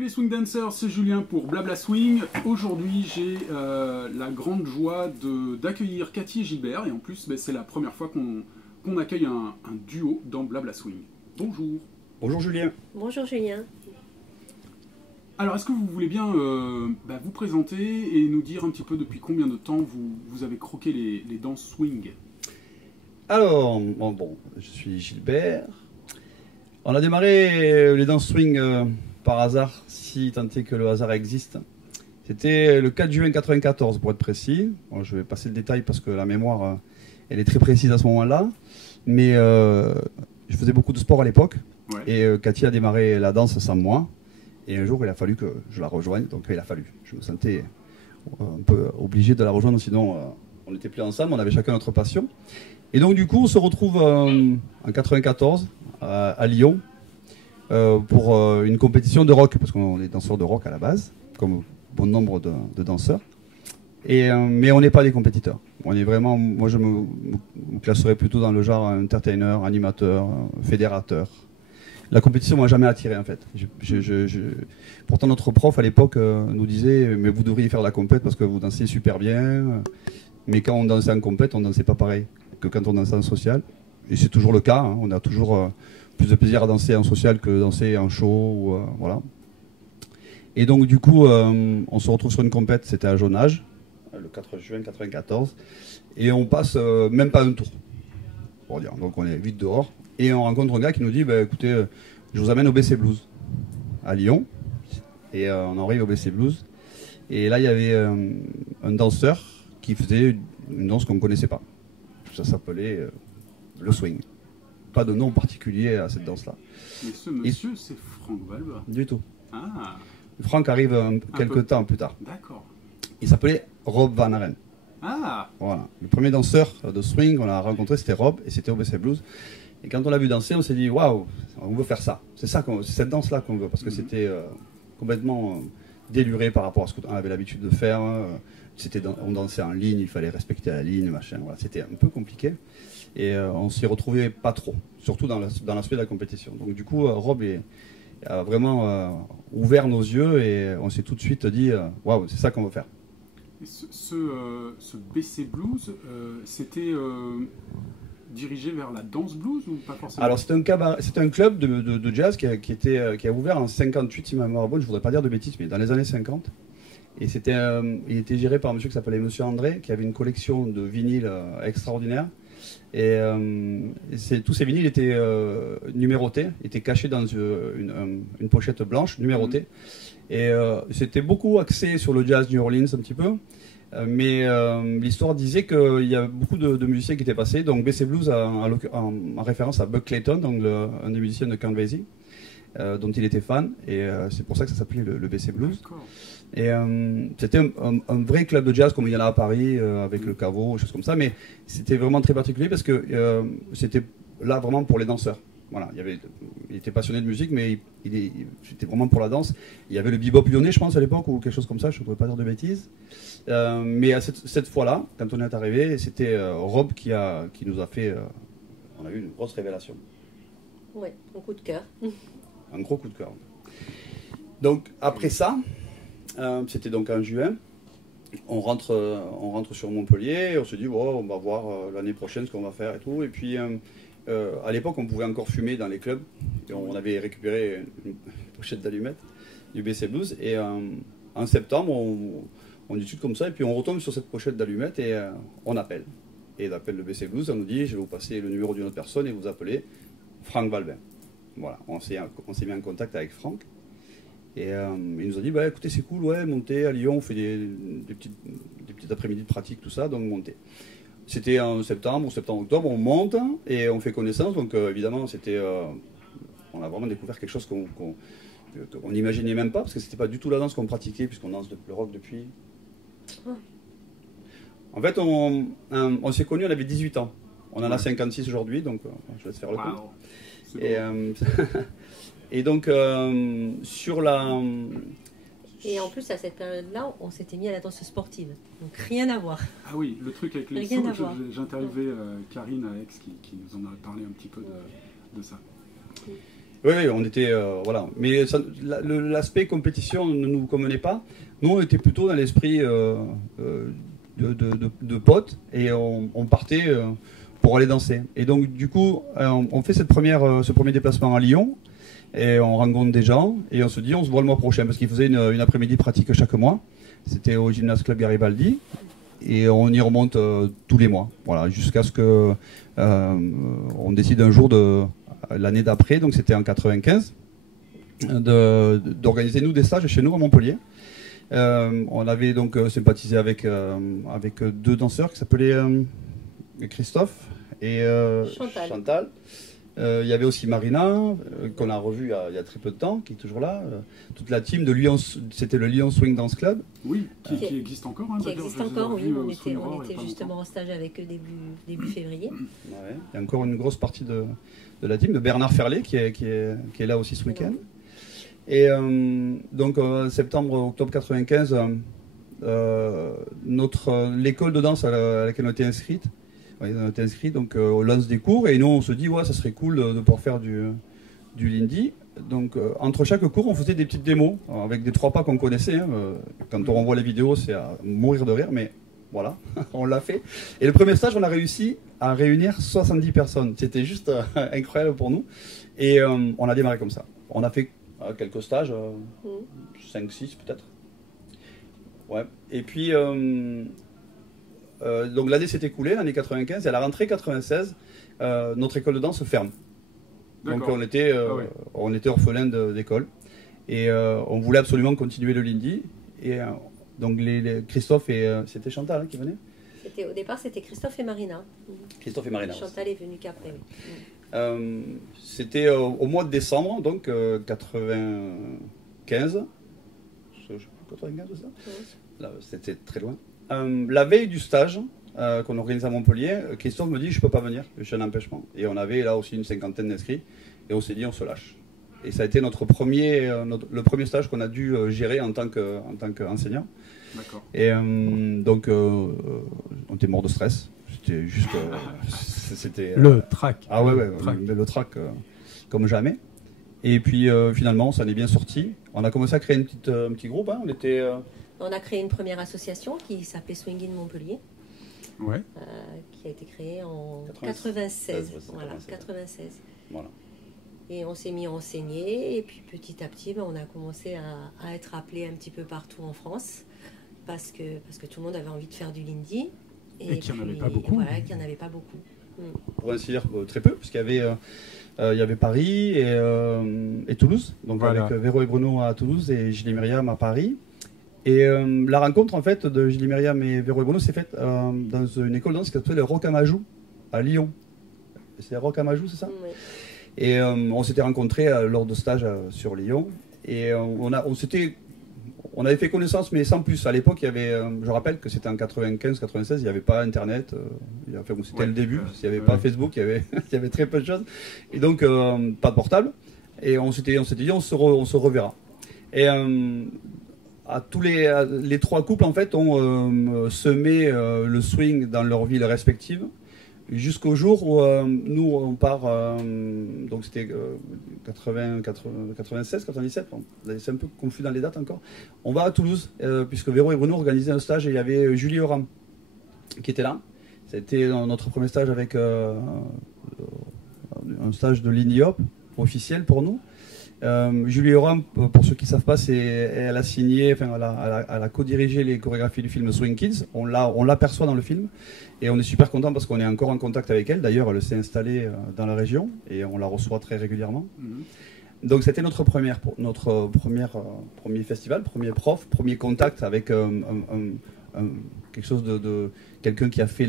Salut les swing dancers, c'est Julien pour Blabla Swing. Aujourd'hui j'ai la grande joie d'accueillir Cathy et Gilbert, et en plus c'est la première fois qu'on accueille un duo dans Blabla Swing. Bonjour. Bonjour Julien. Bonjour Julien. Alors est-ce que vous voulez bien vous présenter et nous dire un petit peu depuis combien de temps vous avez croqué les danses swing? Alors, bon, je suis Gilbert. On a démarré les danses swing par hasard, si tant est que le hasard existe. C'était le 4 juin 1994 pour être précis. Bon, je vais passer le détail parce que la mémoire, elle est très précise à ce moment-là. Mais je faisais beaucoup de sport à l'époque. Ouais. Et Cathy a démarré la danse sans moi. Et un jour, il a fallu que je la rejoigne. Donc il a fallu. Je me sentais un peu obligé de la rejoindre, sinon on n'était plus ensemble, on avait chacun notre passion. Et donc du coup, on se retrouve en 1994 à Lyon pour une compétition de rock, parce qu'on est danseurs de rock à la base, comme bon nombre de danseurs. Mais on n'est pas des compétiteurs. On est vraiment, moi je me classerais plutôt dans le genre entertainer, animateur, fédérateur. La compétition m'a jamais attiré en fait. Pourtant notre prof à l'époque nous disait mais vous devriez faire la compète parce que vous dansez super bien. Mais quand on dansait en compète, on dansait pas pareil que quand on dansait en social. Et c'est toujours le cas, hein. On a toujours plus de plaisir à danser en social que danser en show. Voilà. Et donc du coup, on se retrouve sur une compète, c'était à Jonage, le 4 juin 1994. Et on passe même pas un tour, pour dire. Donc on est vite dehors. Et on rencontre un gars qui nous dit, écoutez, je vous amène au BC Blues, à Lyon. Et on arrive au BC Blues. Et là, il y avait un danseur qui faisait une danse qu'on ne connaissait pas. Ça s'appelait le swing. Pas de nom particulier à cette danse-là. Mais ce monsieur, c'est Franck Valba. Du tout. Ah. Franck arrive quelques temps plus tard. D'accord. Il s'appelait Rob Van Haren. Ah. Voilà. Le premier danseur de swing qu'on a rencontré, c'était Rob, et c'était au BC Blues. Et quand on l'a vu danser, on s'est dit, waouh, on veut faire ça. C'est cette danse-là qu'on veut, parce que c'était complètement déluré par rapport à ce qu'on avait l'habitude de faire. On dansait en ligne, il fallait respecter la ligne, machin. Voilà, c'était un peu compliqué. Et on s'y retrouvait pas trop, surtout dans l'aspect de la compétition. Donc du coup, Rob a vraiment ouvert nos yeux et on s'est tout de suite dit, waouh, c'est ça qu'on veut faire. Et ce BC Blues, c'était dirigé vers la danse blues ou pas forcément? Alors c'était un club de jazz qui a ouvert en 58, si ma mémoire est bonne, je voudrais pas dire de bêtises, mais dans les années 50. Et il était géré par un monsieur qui s'appelait Monsieur André, qui avait une collection de vinyles extraordinaire. Et tous ces vinyles étaient numérotés, étaient cachés dans une pochette blanche numérotée. Et c'était beaucoup axé sur le jazz New Orleans un petit peu. Mais l'histoire disait qu'il y a beaucoup de musiciens qui étaient passés. Donc BC Blues en référence à Buck Clayton, donc un des musiciens de Count Basie, dont il était fan. Et c'est pour ça que ça s'appelait le BC Blues. Et c'était un vrai club de jazz comme il y en a à Paris, avec le caveau, des choses comme ça. Mais c'était vraiment très particulier parce que c'était là vraiment pour les danseurs. Voilà, il était passionné de musique, mais c'était vraiment pour la danse. Il y avait le bebop lyonnais, je pense, à l'époque, ou quelque chose comme ça, je ne pourrais pas dire de bêtises. Mais à cette fois-là, quand on est arrivé, c'était Rob qui nous a fait... on a eu une grosse révélation. Oui, un coup de cœur. Un gros coup de cœur. Donc, après ça, c'était donc en juin, on rentre sur Montpellier, et on se dit, oh, on va voir l'année prochaine ce qu'on va faire et tout. Et puis... à l'époque, on pouvait encore fumer dans les clubs. Et on avait récupéré une pochette d'allumettes du BC Blues. Et en septembre, on discute comme ça. Et puis on retombe sur cette pochette d'allumettes et on appelle. Et il appelle le BC Blues. On nous dit, je vais vous passer le numéro d'une autre personne et vous appelez Franck Valbin. Voilà, on s'est mis en contact avec Franck. Et il nous a dit, écoutez, c'est cool, ouais, montez à Lyon, on fait des petits après-midi de pratique, tout ça, donc montez. C'était en septembre, octobre, on monte et on fait connaissance. Donc évidemment, on a vraiment découvert quelque chose qu'on n'imaginait même pas, parce que c'était pas du tout la danse qu'on pratiquait, puisqu'on danse le rock depuis. En fait, on s'est connus, on avait 18 ans. On en a 56 aujourd'hui, donc je laisse faire le coup. Et donc, sur la... Et en plus, à cette période-là, on s'était mis à la danse sportive. Donc rien à voir. Ah oui, le truc avec les sauts, j'ai interviewé Karine à Aix qui nous en a parlé un petit peu de ça. Oui, oui, on était voilà. Mais l'aspect compétition ne nous convenait pas. Nous, on était plutôt dans l'esprit de potes et on partait pour aller danser. Et donc, du coup, on fait ce premier déplacement à Lyon et on rencontre des gens et on se dit, on se voit le mois prochain parce qu'il faisait une après-midi pratique chaque mois. C'était au Gymnase Club Garibaldi et on y remonte tous les mois. Voilà, jusqu'à ce que on décide un jour l'année d'après, donc c'était en 95, d'organiser nous des stages chez nous à Montpellier. On avait donc sympathisé avec deux danseurs qui s'appelaient Christophe et Chantal. Il y avait aussi Marina, qu'on a revue il y a très peu de temps, qui est toujours là. Toute la team de Lyon, c'était le Lyon Swing Dance Club. Oui, qui existe encore. Hein, qui existe encore, oui. On était justement en stage avec eux début février. Ouais, il y a encore une grosse partie de la team, de Bernard Ferlet, qui est là aussi ce week-end. Et donc, octobre 95, l'école de danse à laquelle on était inscrit, donc on lance des cours et nous on se dit ouais, ça serait cool de pouvoir faire du Lindy. Donc entre chaque cours on faisait des petites démos avec des 3 pas qu'on connaissait. Hein. Quand on revoit les vidéos c'est à mourir de rire, mais voilà, on l'a fait. Et le premier stage on a réussi à réunir 70 personnes. C'était juste incroyable pour nous. Et on a démarré comme ça. On a fait quelques stages, 5-6 peut-être. Ouais. Et puis donc l'année s'est écoulée, l'année 95, et à la rentrée 96, notre école de danse se ferme. Donc on était orphelins d'école et on voulait absolument continuer le Lindy. Et donc Christophe et c'était Chantal qui venait. Au départ c'était Christophe et Marina. Christophe et Marina. Chantal est venue qu'après. Oui. C'était au mois de décembre, donc 95. Je sais plus, 95 c'est ça. Là, c'était très loin. La veille du stage qu'on organisait à Montpellier, Christophe me dit je peux pas venir, j'ai un empêchement. Et on avait là aussi une 50aine d'inscrits et on s'est dit on se lâche. Et ça a été le premier stage qu'on a dû gérer en tant qu'enseignant. D'accord. Et donc on était mort de stress. C'était juste c'était le trac. Ah ouais, le trac comme jamais. Et puis finalement ça en est bien sorti. On a commencé à créer un petit groupe. Hein. On a créé une première association qui s'appelait Swing in Montpellier, qui a été créée en 96. Voilà, 96. Voilà. Et on s'est mis à enseigner, et puis petit à petit, on a commencé à être appelé un petit peu partout en France, parce que tout le monde avait envie de faire du Lindy. Et qu'il n'y en avait pas beaucoup. Voilà, qu'il n'y en avait pas beaucoup. Pour ainsi dire, très peu, parce qu'il y avait Paris et Toulouse, donc voilà. Avec Véro et Bruno à Toulouse et Gilles et Myriam à Paris. Et la rencontre en fait de Gilles et Myriam et Véro et Bruno s'est faite dans une école de danse qui s'appelle le Rocamajou à Lyon. C'est Rocamajou, c'est ça? Oui. Et on s'était rencontrés lors de stages sur Lyon et on avait fait connaissance mais sans plus. À l'époque, il y avait, je rappelle que c'était en 95-96, il n'y avait pas Internet, c'était le début, il n'y avait pas Facebook, il y avait très peu de choses. Et donc, pas de portable. Et on s'était dit, on se reverra. Et les 3 couples, en fait, ont semé le swing dans leurs villes respectives. Jusqu'au jour où nous on part, donc c'était 96, 97, c'est un peu confus dans les dates encore. On va à Toulouse, puisque Véro et Bruno organisaient un stage et il y avait Julie Oram qui était là. C'était notre premier stage avec un stage de Lindy Hop officiel pour nous. Julie Oram, pour ceux qui ne savent pas, elle a signé, enfin, elle a co-dirigé les chorégraphies du film Swing Kids. On l'aperçoit dans le film et on est super content parce qu'on est encore en contact avec elle. D'ailleurs, elle s'est installée dans la région et on la reçoit très régulièrement. Donc c'était notre premier festival, premier prof, premier contact avec quelque chose de quelqu'un qui a fait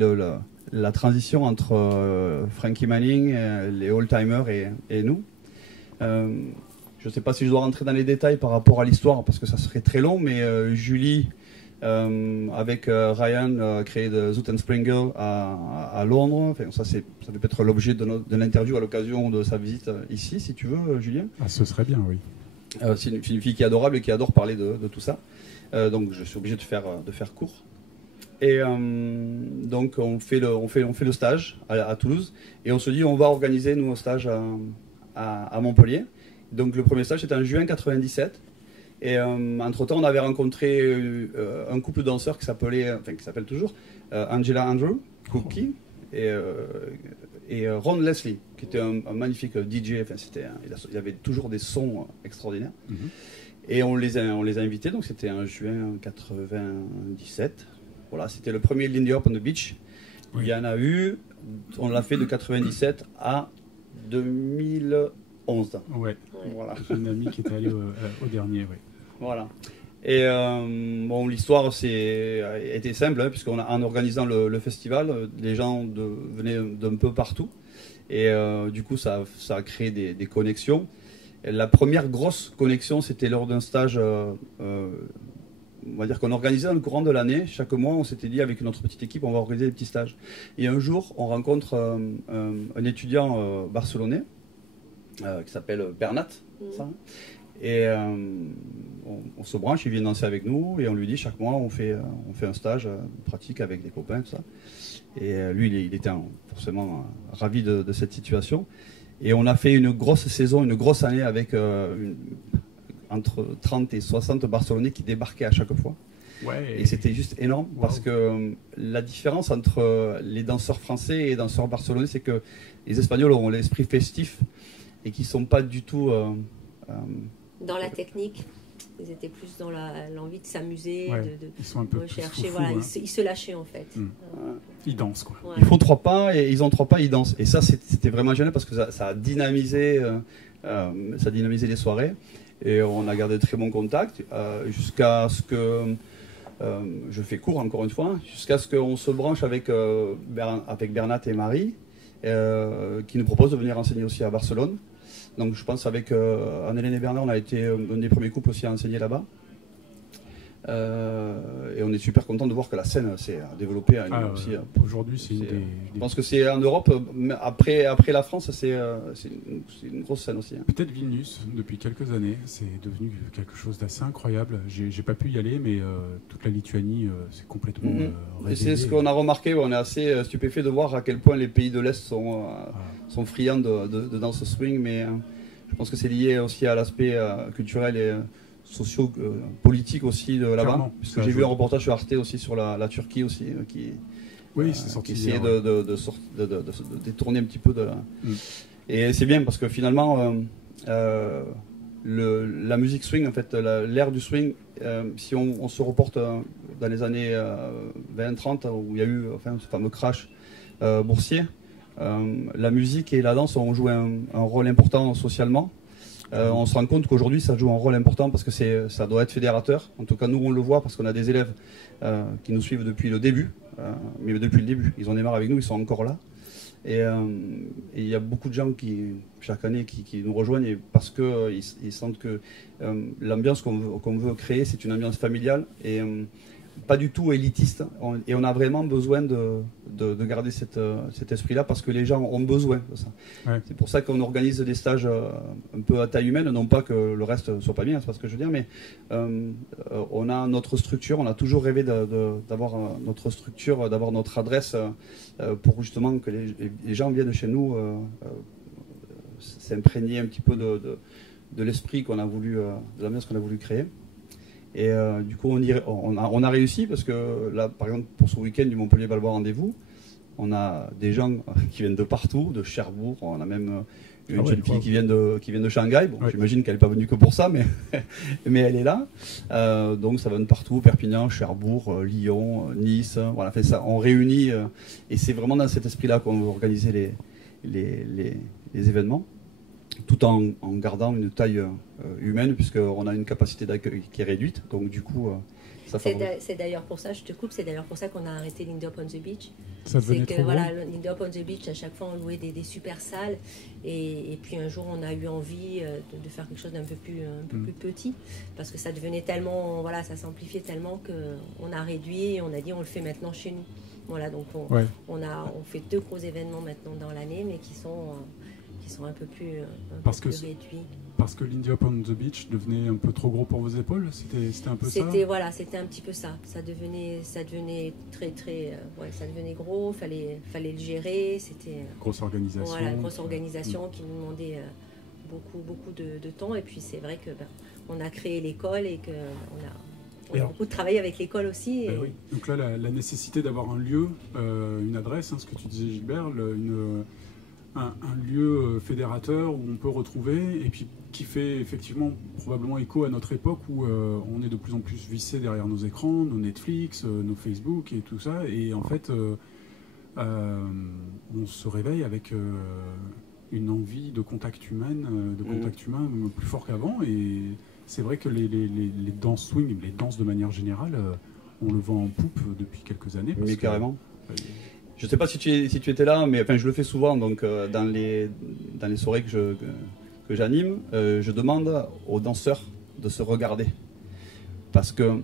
la transition entre Frankie Manning, les old-timers et nous. Je ne sais pas si je dois rentrer dans les détails par rapport à l'histoire parce que ça serait très long, mais Julie, avec Ryan, a créé Zoot and Springer à Londres. Enfin, ça peut être l'objet de l'interview à l'occasion de sa visite ici, si tu veux, Julien. Ah, ce serait bien, oui. C'est une fille qui est adorable et qui adore parler de tout ça. Donc je suis obligé de faire court. Et donc on fait le stage à Toulouse et on se dit on va organiser nous un stage à Montpellier. Donc le premier stage c'était en juin 97. Et entre-temps, on avait rencontré un couple de danseurs qui s'appelle toujours Angela Andrew, Cookie, et Ron Leslie, qui était un magnifique DJ. Enfin, il avait toujours des sons extraordinaires. Et on les a invités, donc c'était en juin 97. Voilà, c'était le premier Lindy Hop on the Beach. Oui. Il y en a eu, on l'a fait de 97 à 2011. Ouais, voilà. J'ai un ami qui était allé au dernier, oui. Voilà. Et bon, l'histoire a été simple, hein, puisqu'en organisant le festival, les gens venaient d'un peu partout. Et du coup, ça a créé des connexions. Et la première grosse connexion, c'était lors d'un stage, on va dire qu'on organisait dans le courant de l'année. Chaque mois, on s'était dit avec notre petite équipe, on va organiser des petits stages. Et un jour, on rencontre un étudiant barcelonais qui s'appelle Bernat. Ça. Et on se branche, il vient danser avec nous et on lui dit chaque mois on fait un stage pratique avec des copains, tout ça. Et lui, il était forcément ravi de cette situation. Et on a fait une grosse saison, une grosse année avec entre 30 et 60 Barcelonais qui débarquaient à chaque fois. Ouais. Et c'était juste énorme parce que la différence entre les danseurs français et les danseurs barcelonais, c'est que les Espagnols ont l'esprit festif et qui ne sont pas du tout... dans la technique, ils étaient plus dans l'envie de s'amuser, ils sont un peu rechercher, fous, voilà, hein. ils se lâchaient en fait. Ils dansent quoi. Ouais. Ils font 3 pas et ils ont 3 pas, ils dansent. Et ça, c'était vraiment génial parce que ça a dynamisé, les soirées. Et on a gardé de très bons contacts jusqu'à ce que, je fais court encore une fois, jusqu'à ce qu'on se branche avec Bernat et Marie, qui nous proposent de venir enseigner aussi à Barcelone. Donc je pense avec Anne-Hélène et Bernard, on a été un des premiers couples aussi à enseigner là-bas. Et on est super content de voir que la scène s'est développée aussi. Aujourd'hui, c'est je pense que c'est en Europe, après la France, c'est une grosse scène aussi. Peut-être Vilnius, depuis quelques années, c'est devenu quelque chose d'assez incroyable. J'ai pas pu y aller, mais toute la Lituanie, c'est complètement et c'est ce qu'on a remarqué, on est assez stupéfait de voir à quel point les pays de l'Est sont friands de danse swing, mais je pense que c'est lié aussi à l'aspect culturel et socio-politique aussi de là-bas, puisque j'ai vu un reportage sur Arte aussi sur la Turquie aussi qui essayait de détourner un petit peu de et c'est bien parce que finalement la musique swing, en fait l'ère du swing, si on se reporte dans les années 20-30 où il y a eu ce fameux crash boursier, la musique et la danse ont joué un rôle important socialement. On se rend compte qu'aujourd'hui ça joue un rôle important parce que ça doit être fédérateur. En tout cas nous on le voit parce qu'on a des élèves qui nous suivent depuis le début, mais depuis le début, ils ont démarré avec nous, ils sont encore là. Et il y a beaucoup de gens qui chaque année qui nous rejoignent parce qu'ils sentent que l'ambiance qu'on veut créer, c'est une ambiance familiale et pas du tout élitiste, et on a vraiment besoin de garder cet esprit-là parce que les gens ont besoin de ça. Ouais. C'est pour ça qu'on organise des stages un peu à taille humaine, non pas que le reste soit pas bien, c'est pas ce que je veux dire, mais on a notre structure, on a toujours rêvé d'avoir notre structure, d'avoir notre adresse pour justement que les gens viennent chez nous s'imprégner un petit peu de l'esprit qu'on a voulu, de l'ambiance qu'on a voulu créer. Et du coup, on a réussi parce que là, par exemple, pour ce week-end du Montpellier Balboa Rendez-vous, on a des gens qui viennent de partout, de Cherbourg, on a même une jeune fille qui vient de Shanghai. Bon, j'imagine qu'elle n'est pas venue que pour ça, mais elle est là. Donc ça va de partout, Perpignan, Cherbourg, Lyon, Nice. Voilà, fait ça, on réunit et c'est vraiment dans cet esprit-là qu'on veut organiser les événements, tout en gardant une taille humaine, puisqu'on a une capacité d'accueil qui est réduite. Donc du coup, ça c'est d'ailleurs pour ça, je te coupe, c'est d'ailleurs pour ça qu'on a arrêté Lindy Hop on the Beach. C'est que voilà, Lindy Hop on the Beach, à chaque fois on louait des super salles, et puis un jour on a eu envie de faire quelque chose d'un peu plus petit, parce que ça devenait tellement, voilà, ça s'amplifiait tellement qu'on a réduit et on a dit on le fait maintenant chez nous. Voilà, donc on fait 2 gros événements maintenant dans l'année, mais qui sont un peu plus réduits. Parce que Lindy Hop on the Beach devenait un peu trop gros pour vos épaules, c'était un peu ça. Voilà, c'était un petit peu ça. Ça devenait très ça devenait gros. Fallait le gérer. C'était grosse organisation. Voilà, grosse organisation qui nous demandait beaucoup de temps. Et puis c'est vrai que on a créé l'école et qu'on a beaucoup travaillé avec l'école aussi. Oui. Donc là, la nécessité d'avoir un lieu, une adresse, ce que tu disais Gilbert, un lieu fédérateur où on peut retrouver, et puis qui fait effectivement probablement écho à notre époque où on est de plus en plus vissé derrière nos écrans, nos Netflix, nos Facebook et tout ça, et en fait on se réveille avec une envie de contact humain, plus fort qu'avant, et c'est vrai que les danses swing, les danses de manière générale, on le vend en poupe depuis quelques années. Oui, carrément. Je ne sais pas si tu étais là, mais enfin, je le fais souvent. Donc, dans les soirées que j'anime, je demande aux danseurs de se regarder. Parce que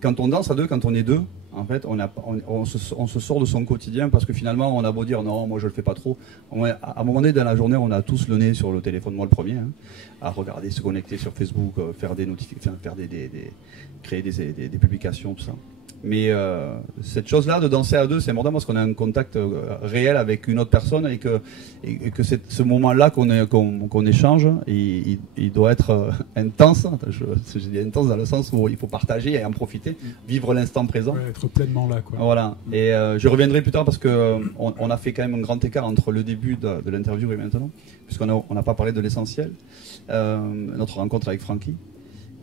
quand on danse à deux, quand on est deux, en fait, on se sort de son quotidien parce que finalement, on a beau dire non, moi je le fais pas trop. À un moment donné dans la journée, on a tous le nez sur le téléphone, moi le premier, à regarder, se connecter sur Facebook, faire des notifications, créer des publications, tout ça. Mais cette chose-là de danser à deux, c'est important parce qu'on a un contact réel avec une autre personne et que ce moment-là qu'on échange, il doit être intense. J'ai dit intense dans le sens où il faut partager et en profiter, vivre l'instant présent. Ouais, être pleinement là, quoi. Voilà. Et je reviendrai plus tard parce qu'on a fait quand même un grand écart entre le début de l'interview et maintenant, puisqu'on n'a pas parlé de l'essentiel, notre rencontre avec Frankie.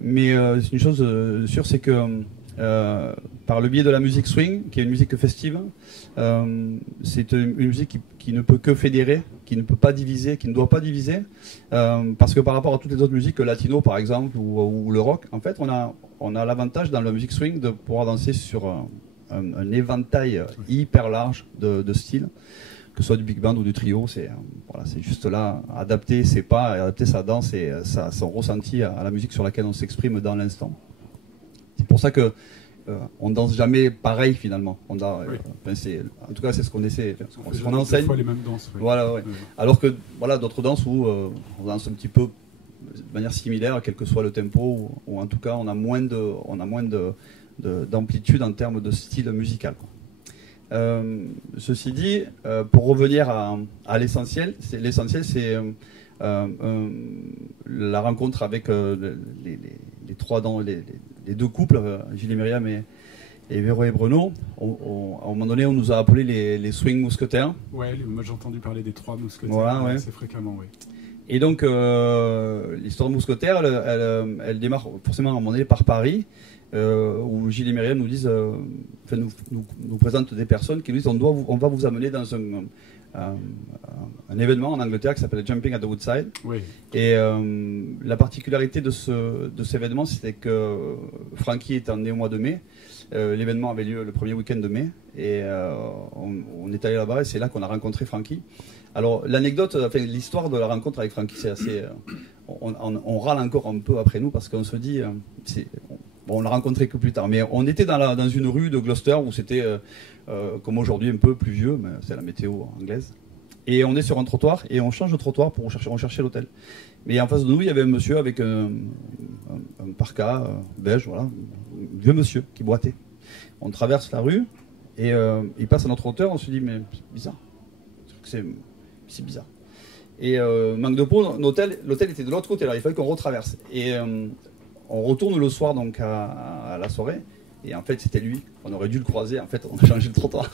Mais c'est une chose sûre, c'est que par le biais de la musique swing, qui est une musique festive, c'est une musique qui ne peut que fédérer, qui ne peut pas diviser, qui ne doit pas diviser, parce que par rapport à toutes les autres musiques, latino par exemple, ou le rock, en fait, on a l'avantage dans la musique swing de pouvoir danser sur un éventail hyper large de styles, que ce soit du big band ou du trio. C'est juste là, adapter ses pas, adapter sa danse et son ressenti à la musique sur laquelle on s'exprime dans l'instant. C'est pour ça que on danse jamais pareil finalement. En tout cas, c'est ce qu'on essaie, ce qu'on enseigne. Fois les mêmes danses. Ouais. Voilà, ouais. Alors que voilà, d'autres danses où on danse un petit peu de manière similaire, quel que soit le tempo, ou en tout cas on a moins d'amplitude en termes de style musical. Ceci dit, pour revenir à l'essentiel, c'est la rencontre avec les deux couples, Gilles et Myriam et Véro et Bruno. À un moment donné, on nous a appelés les swing mousquetaires. Ouais, moi j'ai entendu parler des trois mousquetaires, voilà, ouais. assez fréquemment, oui. Et donc, l'histoire de mousquetaires, elle démarre forcément à un moment donné par Paris, où Gilles et Myriam nous disent, nous présentent des personnes qui nous disent on va vous amener dans un événement en Angleterre qui s'appelle Jumping at the Woodside. Oui. Et la particularité de cet événement, c'était que Frankie étant né au mois de mai. L'événement avait lieu le premier week-end de mai. Et on est allé là-bas et c'est là qu'on a rencontré Frankie. Alors l'anecdote, l'histoire de la rencontre avec Frankie, c'est assez... on râle encore un peu après nous parce qu'on se dit... on l'a rencontré que plus tard. Mais on était dans une rue de Gloucester où c'était, comme aujourd'hui, un peu pluvieux, mais c'est la météo anglaise. Et on est sur un trottoir et on change de trottoir pour chercher l'hôtel. Mais en face de nous, il y avait un monsieur avec un parka beige, voilà, un vieux monsieur qui boitait. On traverse la rue et il passe à notre hauteur. On se dit, mais c'est bizarre. C'est bizarre. Et manque de peau, l'hôtel était de l'autre côté, là, il fallait qu'on retraverse. Et on retourne le soir donc à la soirée. Et en fait, c'était lui. On aurait dû le croiser. En fait, on a changé le trottoir.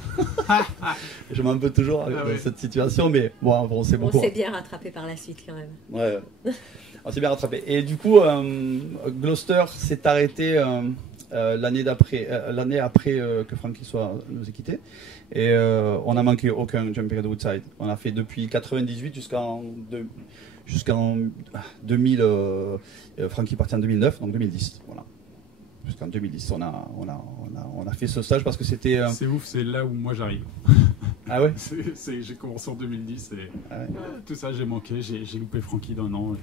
Je m'en peux toujours dans cette situation, mais bon, on s'est beaucoup... On s'est bien rattrapé par la suite quand même. Ouais, on s'est bien rattrapé. Et du coup, Gloucester s'est arrêté l'année après que Frankie nous ait quittés. Et on n'a manqué aucun Jumping at the Woodside. On a fait depuis 98 jusqu'en 2000. Frankie est parti en 2009, donc 2010. Voilà. Jusqu'en 2010, on a fait ce stage parce que c'était... C'est ouf, c'est là où moi j'arrive. Ah ouais. J'ai commencé en 2010 et ouais. Tout ça j'ai manqué, j'ai loupé Frankie d'un an.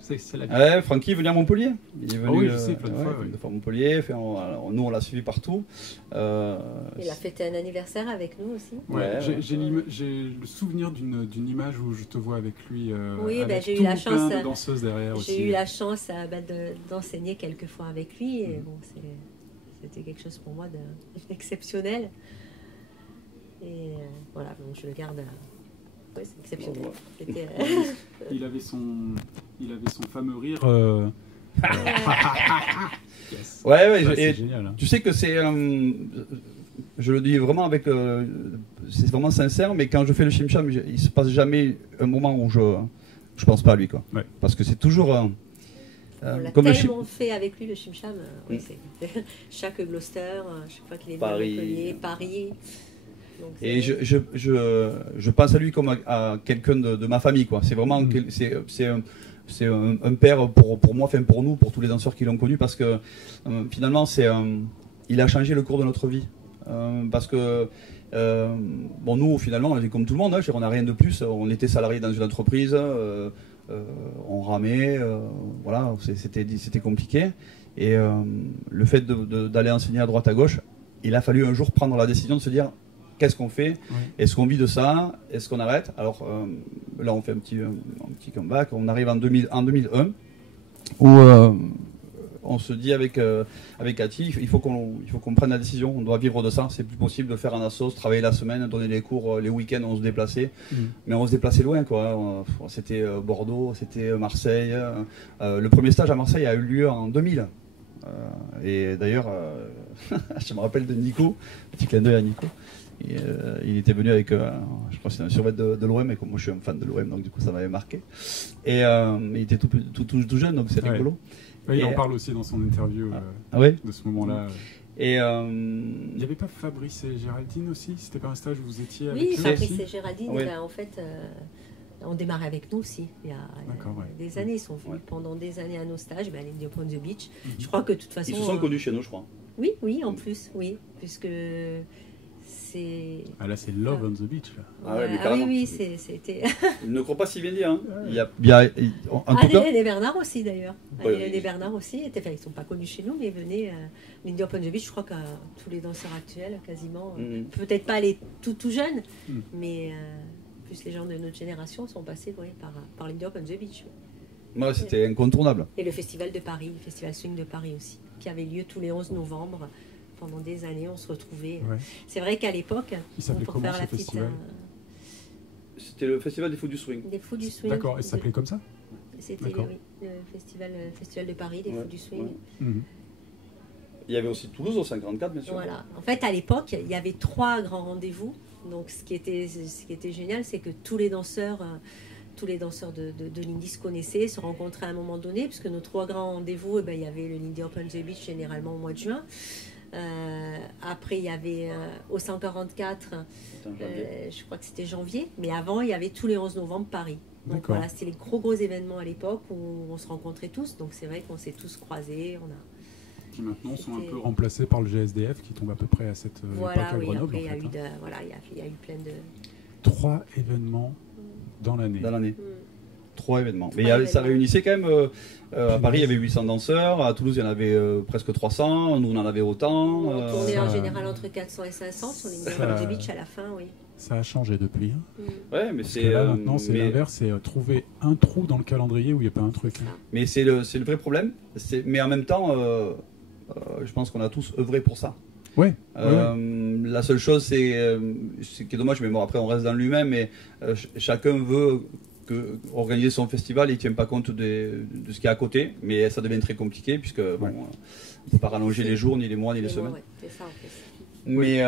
C'est la vie. Ouais, Frankie est venu à Montpellier. Il est venu, oui, je sais, plein de fois. Oui. À Montpellier, nous on l'a suivi partout. Il a fêté un anniversaire avec nous aussi. Ouais, j'ai le souvenir d'une image où je te vois avec lui. Oui, avec j'ai eu la chance. De danseuses derrière aussi. J'ai eu la chance d'enseigner quelques fois avec lui. Et bon, c'était quelque chose pour moi d'exceptionnel. Et voilà, donc je le garde Ouais, c'est exceptionnel. Il avait son fameux rire. Yes. Ouais, c'est génial. Hein. Tu sais que c'est, je le dis vraiment avec, c'est vraiment sincère, mais quand je fais le chim-cham, il se passe jamais un moment où je pense pas à lui, quoi. Ouais. Parce que c'est toujours. On l'a tellement fait avec lui le chim-cham. Oui, chaque Gloucester, chaque fois qu'il est venu à Montpellier, Paris. Donc, et je pense à lui comme à quelqu'un de ma famille, quoi. C'est vraiment c'est un père pour moi, enfin pour nous, pour tous les danseurs qui l'ont connu, parce que finalement il a changé le cours de notre vie. Parce que bon, nous finalement on était comme tout le monde, hein, on n'a rien de plus, on était salariés dans une entreprise, on ramait, voilà, c'était compliqué, et le fait d'aller enseigner à droite à gauche, il a fallu un jour prendre la décision de se dire qu'est-ce qu'on fait, est-ce qu'on vit de ça, est-ce qu'on arrête. Alors là on fait un petit comeback, on arrive en 2001 où on se dit avec Cathy, il faut qu'on prenne la décision, on doit vivre de ça, c'est plus possible de faire un assos, travailler la semaine, donner les cours, les week-ends on se déplaçait, mais on se déplaçait loin, quoi. C'était Bordeaux, c'était Marseille, le premier stage à Marseille a eu lieu en 2000, et d'ailleurs, je me rappelle de Nico, petit clin d'œil à Nico. Et, il était venu avec, je crois que c'était un survêt de l'OM, et comme moi je suis un fan de l'OM, donc du coup ça m'avait marqué. Et il était tout jeune, donc c'est rigolo. Ouais, il en parle aussi dans son interview de ce moment-là. Et il n'y avait pas Fabrice et Géraldine aussi? C'était pas un stage où vous étiez avec eux? Oui, Fabrice et Géraldine, en fait, ont démarré avec nous aussi. Il y a des années, ils sont venus pendant des années à nos stages, à l'Indy Upon the Beach. Je crois que de toute façon. Ils se sont connus chez nous, je crois. Oui, en plus, oui, puisque. Ah là c'est Love on the Beach là. Ah ouais, mais oui, c'était. Je ne crois pas si bien dire. Hein. Hélène et Bernard aussi d'ailleurs. Hélène et Bernard aussi, ils ne sont pas connus chez nous, mais venaient l'Indy Upon the Beach. Je crois qu'à tous les danseurs actuels, quasiment, peut-être pas les tout jeunes, mais plus les gens de notre génération sont passés par l'Indy Upon the Beach. Ouais, c'était incontournable. Et le festival de Paris, le festival swing de Paris aussi, qui avait lieu tous les 11 novembre. Pendant des années, on se retrouvait. Ouais. C'est vrai qu'à l'époque, pour faire la petite. C'était le festival des Fous du Swing. Des Fous du Swing. D'accord, et ça s'appelait comme ça? C'était le festival de Paris des Fous du Swing. Ouais. Il y avait aussi Toulouse au 54, bien sûr. Voilà. En fait, à l'époque, il y avait 3 grands rendez-vous. Donc, ce qui était génial, c'est que tous les danseurs de l'Indy se connaissaient, se rencontraient à un moment donné, puisque nos 3 grands rendez-vous, il y avait le Lindy Upon the Beach généralement au mois de juin. Après il y avait au 144 je crois que c'était janvier, mais avant il y avait tous les 11 novembre Paris. Donc voilà, c'était les gros événements à l'époque où on se rencontrait tous, donc c'est vrai qu'on s'est tous croisés, qui maintenant sont un peu remplacés par le GSDF qui tombe à peu près à cette époque à Grenoble. Après, il y a eu plein de 3 événements dans l'année. 3 événements. Mais ça réunissait quand même. À Paris, il y avait 800 danseurs. À Toulouse, il y en avait presque 300. Nous, on en avait autant. On tournait en général entre 400 et 500 sur l'Indy Upon the Beach à la fin, oui. Ça a changé depuis. Ouais, mais c'est là maintenant, c'est l'inverse, c'est trouver un trou dans le calendrier où il n'y a pas un truc. Mais c'est le vrai problème. Mais en même temps, je pense qu'on a tous œuvré pour ça. Ouais. La seule chose, c'est ce qui est dommage, mais bon, après on reste dans lui-même, mais chacun veut organiser son festival, il ne tient pas compte de ce qu'il y a à côté, mais ça devient très compliqué puisque bon, on ne peut pas rallonger les jours, ni les mois, ni les semaines. C'est ça, en fait. Mais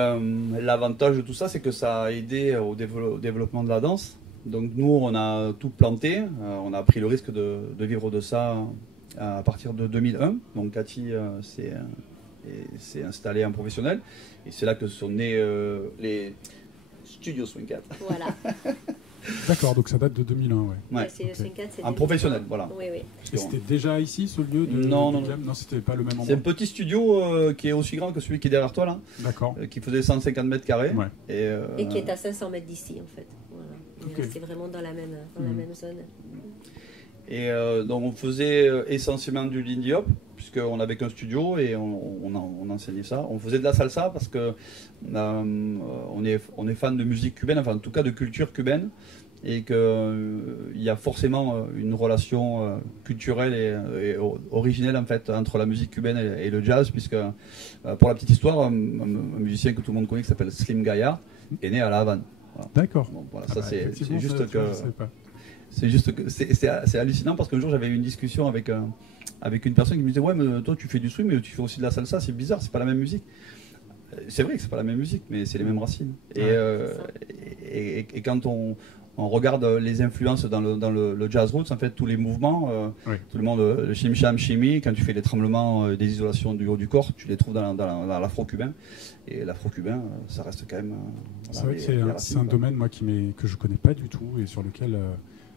l'avantage de tout ça, c'est que ça a aidé au développement de la danse. Donc nous, on a tout planté, on a pris le risque de vivre de ça à partir de 2001. Donc Cathy s'est installée en professionnel, et c'est là que sont nés les Studios Swing Cat. Voilà. D'accord, donc ça date de 2001, ouais. C'est Swing Cat, c'est en professionnel, voilà. Oui. Et c'était déjà ici, ce lieu de Non, c'était pas le même endroit. C'est un petit studio qui est aussi grand que celui qui est derrière toi, là. D'accord. Qui faisait 150 mètres carrés. Ouais. Et qui est à 500 mètres d'ici, en fait. Voilà. C'est vraiment dans la même zone. Et donc on faisait essentiellement du Lindy Hop, puisqu'on n'avait qu'un studio et on enseignait ça. On faisait de la salsa parce que on est fan de musique cubaine, enfin en tout cas de culture cubaine, et qu'il y a forcément une relation culturelle et originelle en fait entre la musique cubaine et le jazz, puisque pour la petite histoire, un musicien que tout le monde connaît qui s'appelle Slim Gaillard est né à La Havane. Voilà. D'accord. Bon, voilà, ça c'est juste que... C'est hallucinant parce qu'un jour j'avais eu une discussion avec une personne qui me disait ouais mais toi tu fais du swing mais tu fais aussi de la salsa, c'est bizarre, c'est pas la même musique. C'est vrai que c'est pas la même musique mais c'est les mêmes racines. Et quand on regarde les influences dans le jazz roots, en fait tous les mouvements, tout le monde, le chim cham chimi, quand tu fais les tremblements, des isolations du haut du corps, tu les trouves dans l'afro-cubain. Et l'afro-cubain, ça reste quand même... c'est vrai que c'est un domaine moi que je connais pas du tout et sur lequel...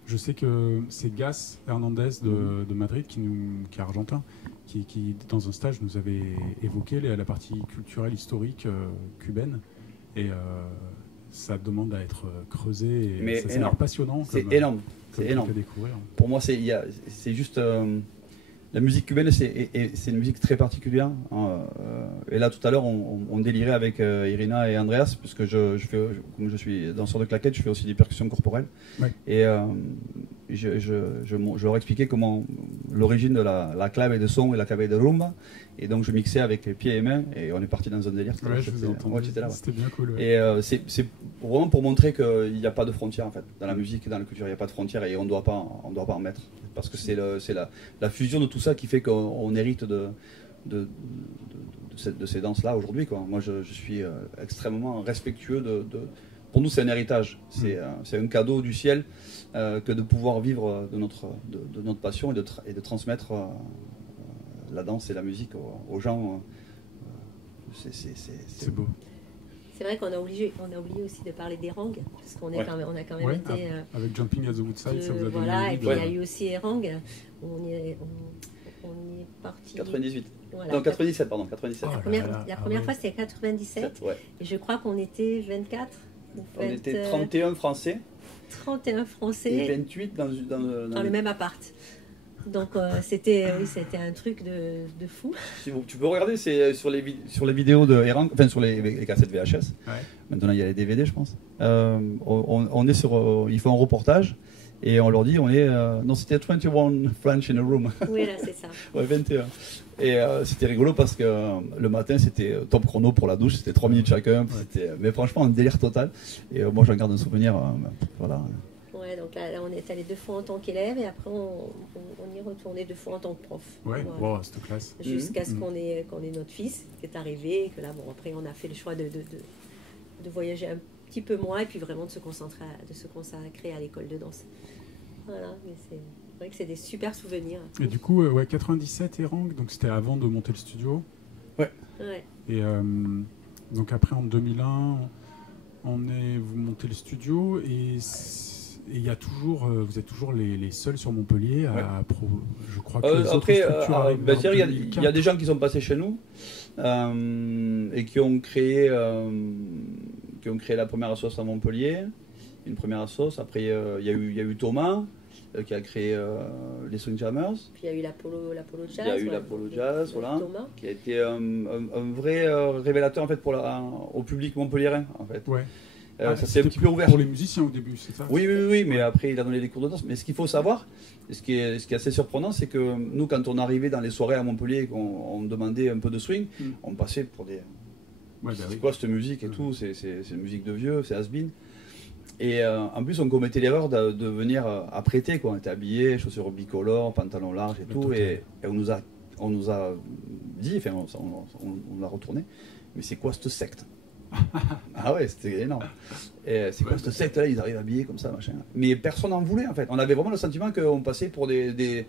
je sais que c'est Gas Hernandez de Madrid, qui est argentin, qui dans un stage nous avait évoqué la partie culturelle historique cubaine. Et ça demande à être creusé. Et ça l'air passionnant. C'est énorme. C'est énorme. Pour moi, c'est juste... la musique cubaine, c'est une musique très particulière. Et là, tout à l'heure, on délirait avec Irina et Andreas, puisque comme je suis danseur de claquettes, je fais aussi des percussions corporelles. Ouais. Et je leur expliquais comment l'origine de la clave de son et la clave de rumba. Et donc, je mixais avec les pieds et mains, et on est parti dans un délire. Ouais, je vous ai entendu. C'était bien cool. Ouais. Et c'est vraiment pour montrer qu'il n'y a pas de frontières, en fait. Dans la musique et dans la culture, il n'y a pas de frontières, et on ne doit pas en mettre. Parce que c'est la fusion de tout ça qui fait qu'on hérite de ces danses-là aujourd'hui. Moi, je suis extrêmement respectueux Pour nous, c'est un héritage. C'est un cadeau du ciel que de pouvoir vivre de notre passion et de transmettre la danse et la musique aux gens. C'est beau. C'est vrai qu'on a oublié aussi de parler des rangs, parce qu'on on a quand même été... avec Jumping at the Woodside, ça vous a donné voilà, et puis il y a eu aussi Erang, on y est parti... 98. Voilà. Non, 97, pardon, 97. La première fois, c'était 97, et je crois qu'on était 24. On était 31 Français. 31 Français. Et 28 dans le même appart. Donc c'était un truc de fou. Tu peux regarder, c'est sur les vidéos de Erang, enfin sur les cassettes VHS. Ouais. Maintenant il y a les DVD, je pense. On est sur, ils font un reportage et on leur dit non, c'était 21 French in a room. Oui, là c'est ça. Ouais, 21. Et c'était rigolo parce que le matin c'était top chrono pour la douche, c'était 3 minutes chacun. Ouais. Mais franchement un délire total. Et moi j'en garde un souvenir. Voilà. Ouais, donc là, on est allé 2 fois en tant qu'élève et après on y est retourné 2 fois en tant que prof. Ouais, voilà. Wow, c'était classe. Jusqu'à ce qu'on ait notre fils qui est arrivé et que là, bon, après on a fait le choix de voyager un petit peu moins et puis vraiment de se consacrer à l'école de danse. Voilà, mais c'est vrai que c'est des super souvenirs. Et du coup, 97 Erang, donc c'était avant de monter le studio. Ouais. Et donc après en 2001, vous montez le studio et il y a toujours, vous êtes toujours les seuls sur Montpellier je crois que les après, autres structures arrivent il y a des gens qui sont passés chez nous et qui ont créé la première assoce à Montpellier, une première assoce. Après il y a eu Thomas qui a créé les Swing Jammers. Puis il y a eu l'Apollo Jazz. Il y a eu l'Apollo Jazz, voilà, qui a été un vrai révélateur en fait au public montpelliérain en fait. Ouais. Ça s'est un petit peu ouvert. Pour les musiciens au début, c'est ça? Oui, mais après il a donné des cours de danse. Mais ce qu'il faut savoir, ce qui est assez surprenant, c'est que nous, quand on arrivait dans les soirées à Montpellier et qu'on demandait un peu de swing, on passait pour des... c'est quoi cette musique et tout? C'est une musique de vieux, c'est has-been. Et en plus, on commettait l'erreur de venir apprêter, quoi. On était habillés, chaussures bicolores, pantalons larges et tout. Et on nous a dit, enfin, on l'a retourné, mais c'est quoi cette secte? Ah ouais, c'était énorme. Et c'est quoi cette secte là? Ils arrivent habillés comme ça, machin. Mais personne n'en voulait en fait. On avait vraiment le sentiment qu'on passait pour des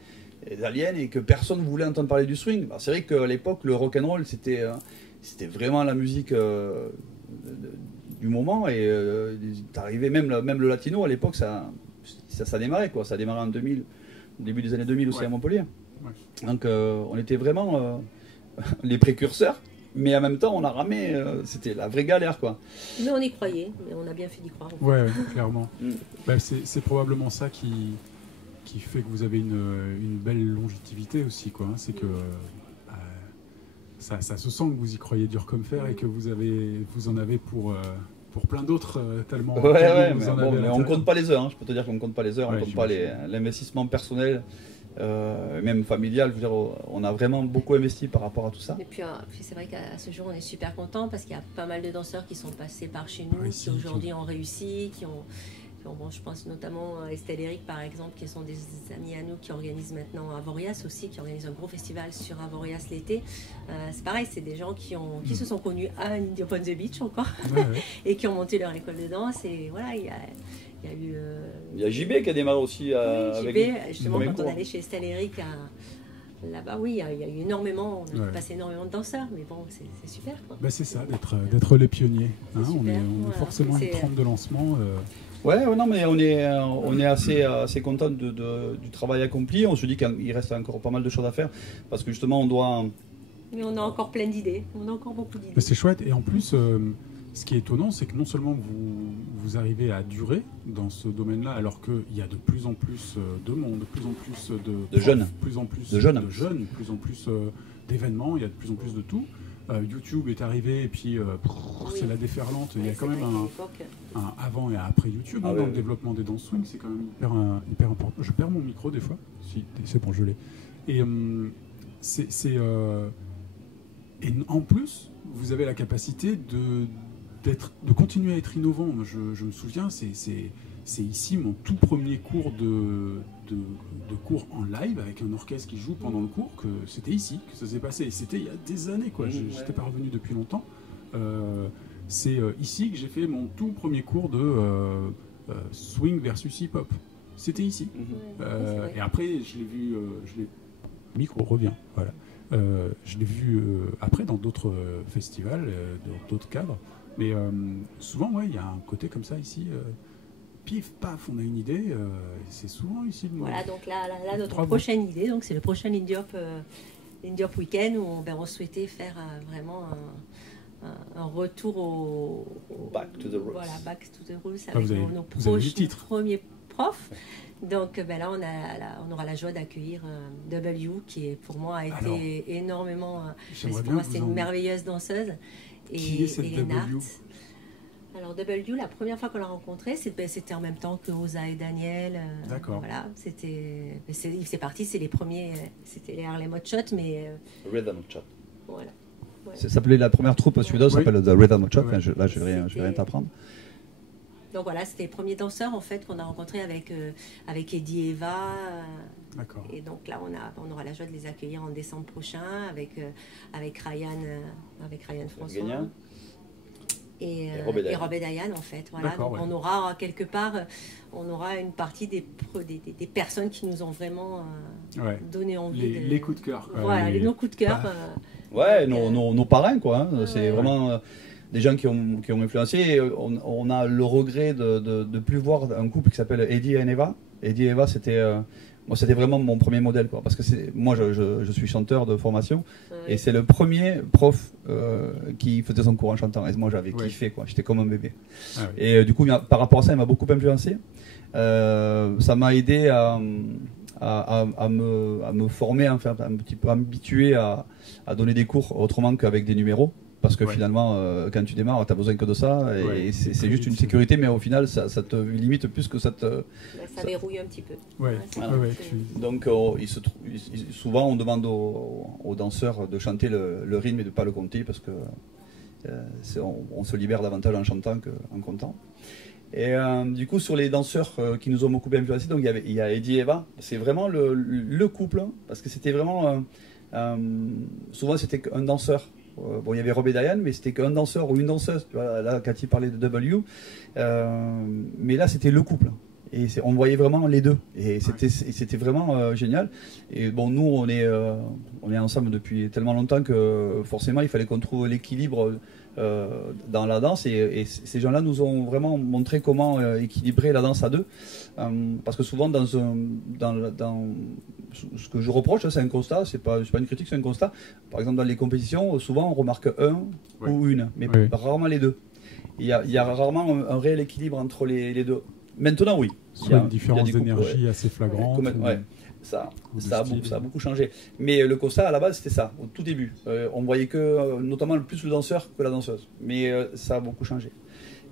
aliens et que personne ne voulait entendre parler du swing. C'est vrai qu'à l'époque, le rock'n'roll c'était vraiment la musique du moment. Et t'arrivais même le latino à l'époque, ça démarrait quoi. Ça démarrait en 2000, au début des années 2000 aussi à Montpellier. Ouais. Donc on était vraiment les précurseurs. Mais en même temps, on a ramé, c'était la vraie galère, quoi. Mais on y croyait, mais on a bien fait d'y croire. Ouais, clairement. C'est probablement ça qui fait que vous avez une belle longévité aussi, quoi. C'est que ça se sent que vous y croyez dur comme fer et que vous en avez pour plein d'autres tellement. Ouais, mais on compte pas les heures. Hein. Je peux te dire qu'on compte pas les heures, on compte pas l'investissement personnel même familial. Je veux dire, on a vraiment beaucoup investi par rapport à tout ça. Et puis c'est vrai qu'à ce jour, on est super content parce qu'il y a pas mal de danseurs qui sont passés par chez nous, qui aujourd'hui ont réussi, bon, je pense notamment à Estelle Eric par exemple, qui sont des amis à nous qui organisent maintenant Avoriaz aussi, qui organisent un gros festival sur Avoriaz l'été. C'est pareil, c'est des gens qui se sont connus à Indie Upon the Beach encore, et qui ont monté leur école de danse. Et voilà, il y a JB qui a démarré aussi avec JB, justement quand on allait chez Estelle Eric là-bas, oui, il y a eu énormément, on a passé énormément de danseurs, mais bon, c'est super. Bah, c'est ça, d'être les pionniers. Hein, on est forcément une trempe de lancement. Ouais, non, mais on est assez content du travail accompli. On se dit qu'il reste encore pas mal de choses à faire, parce que justement, on doit... Mais on a encore plein d'idées, on a encore beaucoup d'idées. C'est chouette, et en plus... ce qui est étonnant, c'est que non seulement vous arrivez à durer dans ce domaine-là, alors qu'il y a de plus en plus de monde, de plus en plus de jeunes, de plus en plus de plus en plus d'événements, il y a de plus en plus de tout. YouTube est arrivé et puis c'est la déferlante. Il y a quand même un avant et un après YouTube dans le développement des danses swing. C'est quand même hyper important. Je perds mon micro des fois. Si, c'est bon, je l'ai. Et et en plus, vous avez la capacité de continuer à être innovant. Je me souviens, c'est ici mon tout premier cours de cours en live avec un orchestre qui joue pendant le cours, que c'était ici que ça s'est passé. Et c'était il y a des années, quoi. J'étais pas revenu depuis longtemps. C'est ici que j'ai fait mon tout premier cours de swing versus hip-hop. C'était ici. Et après, je l'ai vu... le micro revient, voilà. Je l'ai vu après dans d'autres festivals, dans d'autres cadres. Mais souvent, il y a un côté comme ça ici. Pif, paf, on a une idée. C'est souvent ici. Voilà, donc là notre prochaine idée, c'est le prochain Indie Hop Weekend où on souhaitait faire vraiment un retour au Back to the Roots. Voilà, Back to the Roots avec nos premiers profs. Donc là, on aura la joie d'accueillir W, qui pour moi a été énormément... pour moi, c'est une merveilleuse danseuse. Qui est cette W ? Alors W, la première fois qu'on l'a rencontré, c'était en même temps que Osa et Daniel. D'accord. Voilà, c'est parti, c'est les premiers, c'était les Harlem Hot Shot, mais... Rhythm Hot Shot. Voilà. Ça s'appelait la première troupe suédoise, ça s'appelle The Rhythm Hot Shot. Enfin, là, je vais rien t'apprendre. Donc voilà, c'était les premiers danseurs en fait qu'on a rencontrés avec Eddie et Eva. D'accord. Et donc là, on aura la joie de les accueillir en décembre prochain avec Ryan François. Gagnon. Et Rob et Diane en fait. Voilà. Donc on aura quelque part, une partie des personnes qui nous ont vraiment donné envie. Les coups de cœur. Voilà, nos coups de cœur. Nos parrains quoi. Hein. C'est vraiment des gens qui ont influencé. On a le regret de ne plus voir un couple qui s'appelle Eddie et Eva. Eddie et Eva, c'était vraiment mon premier modèle, quoi, parce que moi je suis chanteur de formation et c'est le premier prof qui faisait son cours en chantant. Et moi j'avais kiffé, quoi. J'étais comme un bébé. Et du coup, par rapport à ça, il m'a beaucoup influencé. Ça m'a aidé à me former, enfin, un petit peu à m'habituer à donner des cours autrement qu'avec des numéros. Parce que finalement, quand tu démarres, tu n'as besoin que de ça. Et c'est juste une sécurité, mais au final, ça te limite plus que ça te... Ça verrouille un petit peu. Donc, souvent, on demande aux danseurs de chanter le rythme et de ne pas le compter, parce que on se libère davantage en chantant qu'en comptant. Et du coup, sur les danseurs qui nous ont beaucoup influencés, donc il y a Eddie et Eva. C'est vraiment le couple, hein, parce que c'était vraiment... souvent, c'était un danseur. Bon, il y avait Rob et Diane, mais c'était qu'un danseur ou une danseuse. Tu vois, là, Cathy parlait de W. Mais là, c'était le couple. Et on voyait vraiment les deux. Et c'était vraiment génial. Et bon, nous, on est ensemble depuis tellement longtemps que forcément, il fallait qu'on trouve l'équilibre dans la danse. Et ces gens-là nous ont vraiment montré comment équilibrer la danse à deux. Parce que souvent, dans ce que je reproche, c'est un constat, c'est pas une critique, c'est un constat. Par exemple, dans les compétitions, souvent on remarque un ou une, mais rarement les deux. Il y a rarement un réel équilibre entre les deux. Maintenant, oui. Il y a une différence d'énergie assez flagrante. Ça a beaucoup changé. Mais le constat, à la base, c'était ça, au tout début. On voyait que, notamment, plus le danseur que la danseuse. Mais ça a beaucoup changé.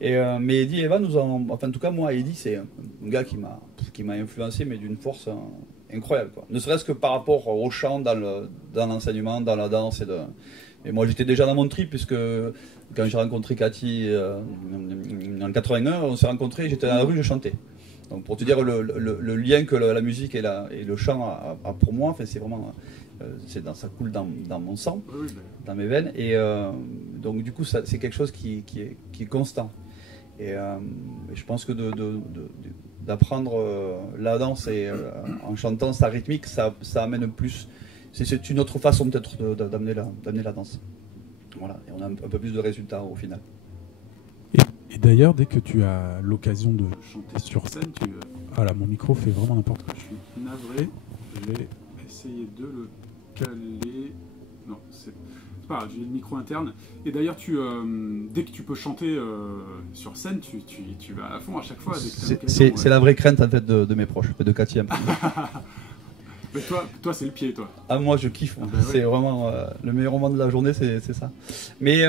Mais Eddie et Eva nous ont... Enfin, en tout cas, moi, Eddie, c'est un gars qui m'a influencé, mais d'une force incroyable, quoi. Ne serait-ce que par rapport au chant dans l'enseignement, dans la danse. Et moi, j'étais déjà dans mon trip, puisque quand j'ai rencontré Cathy en 81, on s'est rencontrés, j'étais dans la rue, je chantais. Donc pour te dire le lien que la musique et le chant a pour moi, enfin, c'est vraiment, ça coule dans mon sang, dans mes veines. Et donc du coup, c'est quelque chose qui est constant. Et je pense que d'apprendre la danse en chantant sa rythmique, ça amène plus. C'est une autre façon peut-être d'amener la danse. Voilà, et on a un peu plus de résultats au final. Et d'ailleurs, dès que tu as l'occasion de chanter sur scène, ah là, mon micro fait vraiment n'importe quoi. Je suis navré. Je vais essayer de le caler. Non, c'est pas grave, j'ai le micro interne. Et d'ailleurs, dès que tu peux chanter sur scène, tu vas à fond à chaque fois. C'est la vraie crainte en fait de mes proches, de Cathy. Mais toi c'est le pied, toi. Ah, moi je kiffe. Ah, c'est vraiment le meilleur moment de la journée, c'est ça. Mais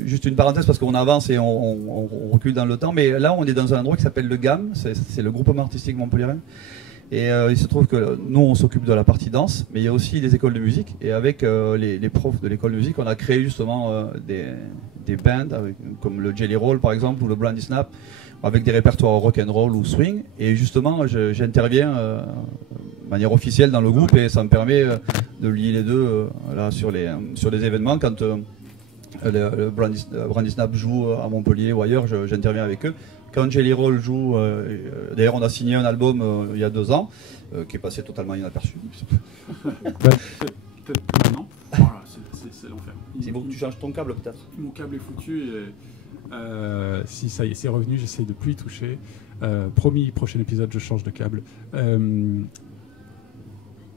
juste une parenthèse parce qu'on avance et on recule dans le temps. Mais là, on est dans un endroit qui s'appelle le GAM, c'est le groupement artistique montpelliérain. Et il se trouve que nous, on s'occupe de la partie danse, mais il y a aussi les écoles de musique. Et avec les profs de l'école de musique, on a créé justement des bands, comme le Jelly Roll par exemple, ou le Brandy Snap, avec des répertoires rock and roll ou swing. Et justement, j'interviens de manière officielle dans le groupe et ça me permet de lier les deux là, sur les événements. Quand le Brandy Snap joue à Montpellier ou ailleurs, j'interviens avec eux. Quand Jelly Roll joue, d'ailleurs on a signé un album il y a 2 ans, qui est passé totalement inaperçu. Peut-être maintenant. Voilà, c'est l'enfer. C'est bon, tu changes ton câble peut-être. Mon câble est foutu et si ça y est, c'est revenu, j'essaie de plus y toucher. Promis, prochain épisode, je change de câble.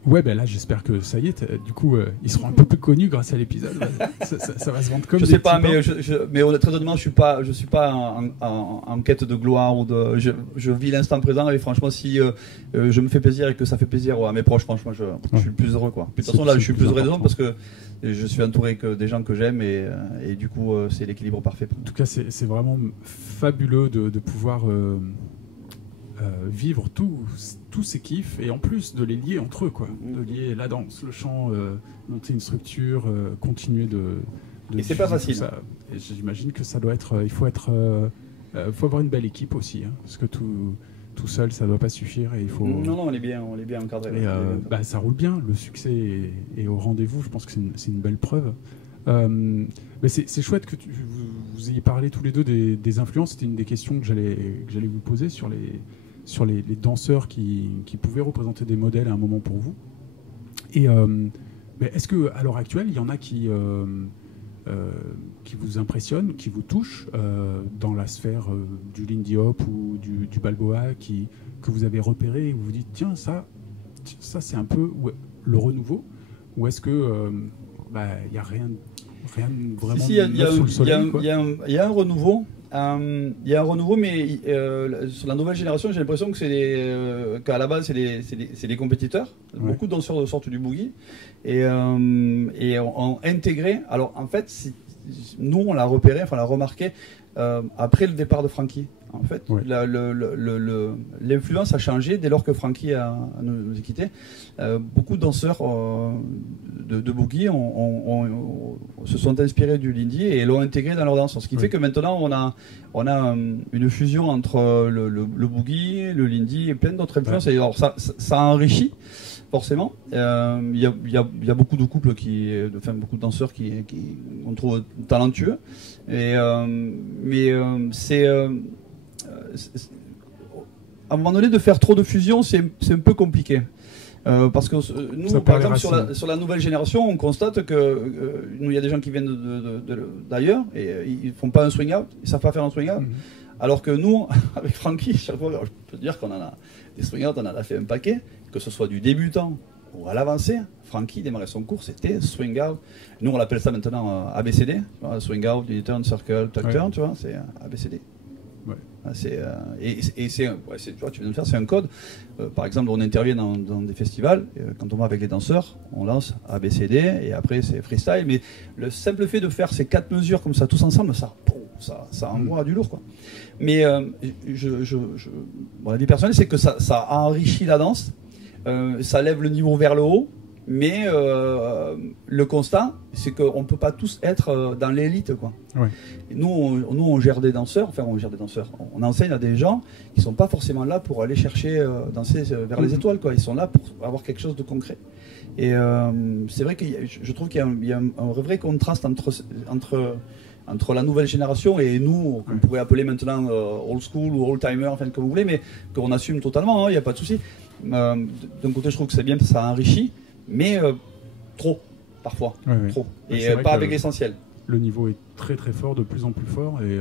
Ouais, ben là, j'espère que ça y est. Du coup, ils seront un peu plus connus grâce à l'épisode. Ça va se vendre comme. Je sais pas, mais très honnêtement, je suis pas en quête de gloire ou de. Je vis l'instant présent et franchement, si je me fais plaisir et que ça fait plaisir à mes proches, franchement, je suis plus heureux, quoi. De toute façon, là, je suis plus heureux parce que je suis entouré que des gens que j'aime et du coup, c'est l'équilibre parfait. En tout cas, c'est vraiment fabuleux de pouvoir vivre tous ces kiffs et en plus de les lier entre eux, quoi. De lier la danse, le chant, monter une structure, continuer de et c'est pas facile. Et j'imagine que ça doit être, il faut avoir une belle équipe aussi, hein, parce que tout seul ça doit pas suffire et il faut. Non, on est bien encadré. Et ça roule bien, le succès est au rendez-vous. Je pense que c'est une belle preuve. Mais c'est chouette que vous ayez parlé tous les deux des influences. C'était une des questions que j'allais vous poser sur les danseurs qui pouvaient représenter des modèles à un moment pour vous. Et mais est-ce qu'à l'heure actuelle, il y en a qui vous impressionnent, qui vous touchent dans la sphère du Lindy Hop ou du Balboa, que vous avez repéré et vous vous dites tiens, ça c'est un peu le renouveau, ou est-ce que il n'y a rien vraiment sur le soleil, quoi. Il y a un renouveau. Il y a un renouveau, mais sur la nouvelle génération, j'ai l'impression que qu'à la base, c'est des compétiteurs. Ouais. Beaucoup de danseurs sortent du boogie et ont intégré. Alors, en fait, nous, on l'a repéré, enfin, on l'a remarqué après le départ de Frankie. En fait, ouais. L'influence a changé dès lors que Frankie nous a quittés. Beaucoup de danseurs de boogie se sont inspirés du Lindy et l'ont intégré dans leur danse. Ce qui fait que maintenant on a une fusion entre le boogie, le Lindy et plein d'autres influences. Ouais. Et alors ça enrichit forcément. Il y a beaucoup de couples beaucoup de danseurs qu'on trouve talentueux. Mais c'est à un moment donné, de faire trop de fusion, c'est un peu compliqué. Parce que nous, par exemple, sur la nouvelle génération, on constate que nous, il y a des gens qui viennent d'ailleurs et ils font pas un swing out, ils savent pas faire un swing out. Alors que nous, avec Frankie, chaque fois, je peux dire qu'on en a des swing out, on en a fait un paquet, que ce soit du débutant ou à l'avancée. Frankie démarrait son cours, c'était swing out. Nous, on l'appelle ça maintenant ABCD, swing out, turn, circle, tuck, turn, tu vois, c'est ABCD. Ouais. Tu vois, tu viens de le faire, c'est un code. Par exemple, on intervient dans des festivals, quand on va avec les danseurs, on lance ABCD et après c'est freestyle. Mais le simple fait de faire ces 4 mesures comme ça tous ensemble, ça ça envoie du lourd, quoi. Mais mon avis personnel, c'est que ça enrichit la danse, ça lève le niveau vers le haut, mais le constat, c'est qu'on ne peut pas tous être dans l'élite, quoi. Ouais. Nous, on gère des danseurs, on enseigne à des gens qui ne sont pas forcément là pour aller chercher, danser vers les étoiles, quoi. Ils sont là pour avoir quelque chose de concret. Et c'est vrai que je trouve qu'il y a un vrai contraste entre la nouvelle génération et nous, qu'on pourrait appeler maintenant old school ou old timer, enfin comme vous voulez, mais qu'on assume totalement, il n'y a pas de souci. D'un côté, je trouve que c'est bien, ça enrichit, mais trop, parfois, trop. Et pas avec l'essentiel. Le niveau est très très fort, de plus en plus fort, et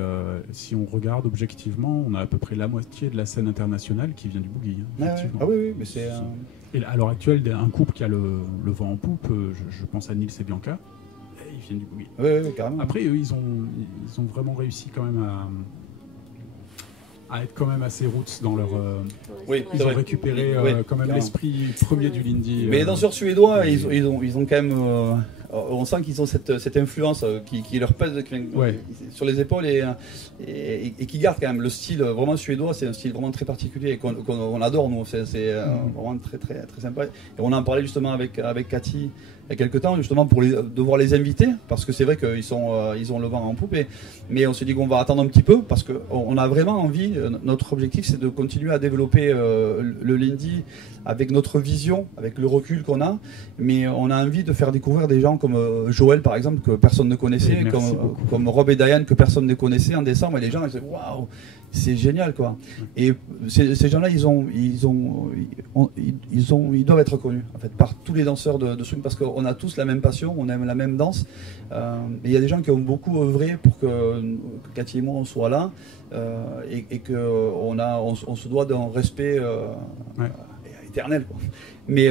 si on regarde objectivement, on a à peu près la moitié de la scène internationale qui vient du boogie. Effectivement. Ah oui, mais c'est... Et à l'heure actuelle, un couple qui a le vent en poupe, je pense à Nils et Bianca, ils viennent du boogie. Oui, carrément. Après, eux, ils ont vraiment réussi quand même à être quand même assez roots dans leur... ils ont récupéré quand même l'esprit premier du Lindy. Mais les danseurs suédois, ils ont quand même... on sent qu'ils ont cette influence qui leur pèse sur les épaules et qui garde quand même le style vraiment suédois. C'est un style vraiment très particulier et qu'on adore, nous. C'est vraiment très, très, très sympa. Et on en parlait justement avec Cathy il y a quelques temps, justement pour devoir les inviter, parce que c'est vrai qu'ils ont le vent en poupe. Mais on s'est dit qu'on va attendre un petit peu, parce qu'on a vraiment envie, notre objectif c'est de continuer à développer le Lindy avec notre vision, avec le recul qu'on a, mais on a envie de faire découvrir des gens comme Joël par exemple, que personne ne connaissait, comme Rob et Diane, que personne ne connaissait en décembre, et les gens ils disaient waouh, c'est génial, quoi. Et ces gens-là, ils doivent être connus en fait par tous les danseurs de swing, parce qu'on a tous la même passion, on aime la même danse. Et il y a des gens qui ont beaucoup œuvré pour que Cathy et moi on soit là, et qu'on se doit d'un respect éternel, quoi. Mais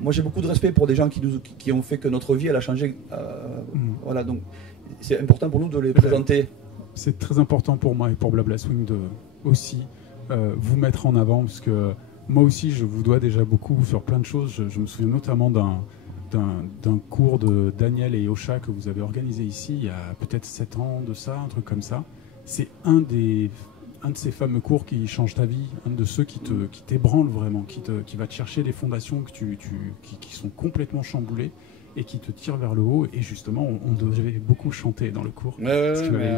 moi j'ai beaucoup de respect pour des gens qui ont fait que notre vie elle a changé. Voilà, donc c'est important pour nous de les présenter. C'est très important pour moi et pour Blabla Swing de aussi vous mettre en avant, parce que moi aussi je vous dois déjà beaucoup sur plein de choses. Je me souviens notamment d'un cours de Daniel et Osha que vous avez organisé ici il y a peut-être 7 ans de ça, un truc comme ça. C'est un de ces fameux cours qui change ta vie, un de ceux qui t'ébranle vraiment, qui va te chercher des fondations qui sont complètement chamboulées et qui te tire vers le haut. Et justement, on devait beaucoup chanter dans le cours. J'allais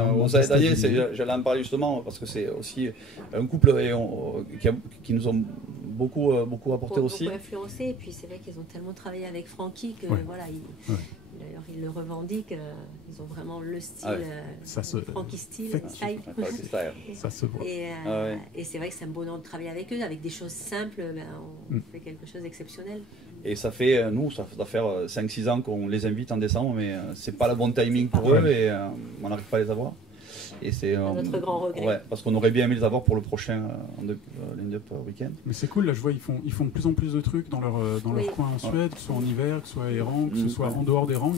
en parler justement, parce que c'est aussi un couple qui nous ont beaucoup apporté aussi. Beaucoup influencé, et puis c'est vrai qu'ils ont tellement travaillé avec Frankie que voilà, d'ailleurs ils le revendiquent, ils ont vraiment le style, Frankie style. Ça se voit. Et c'est vrai que c'est un bonheur de travailler avec eux, avec des choses simples, on fait quelque chose d'exceptionnel. Et ça doit faire 5-6 ans qu'on les invite en décembre, mais c'est pas le bon timing pour eux, et on n'arrive pas à les avoir. Et c'est notre grand regret. Ouais, parce qu'on aurait bien aimé les avoir pour le prochain Lindy Up Weekend. Mais c'est cool, là je vois ils font de plus en plus de trucs dans leur coin en Suède, que ce soit en hiver, que ce soit à Erang, que ce soit en dehors d'Erang.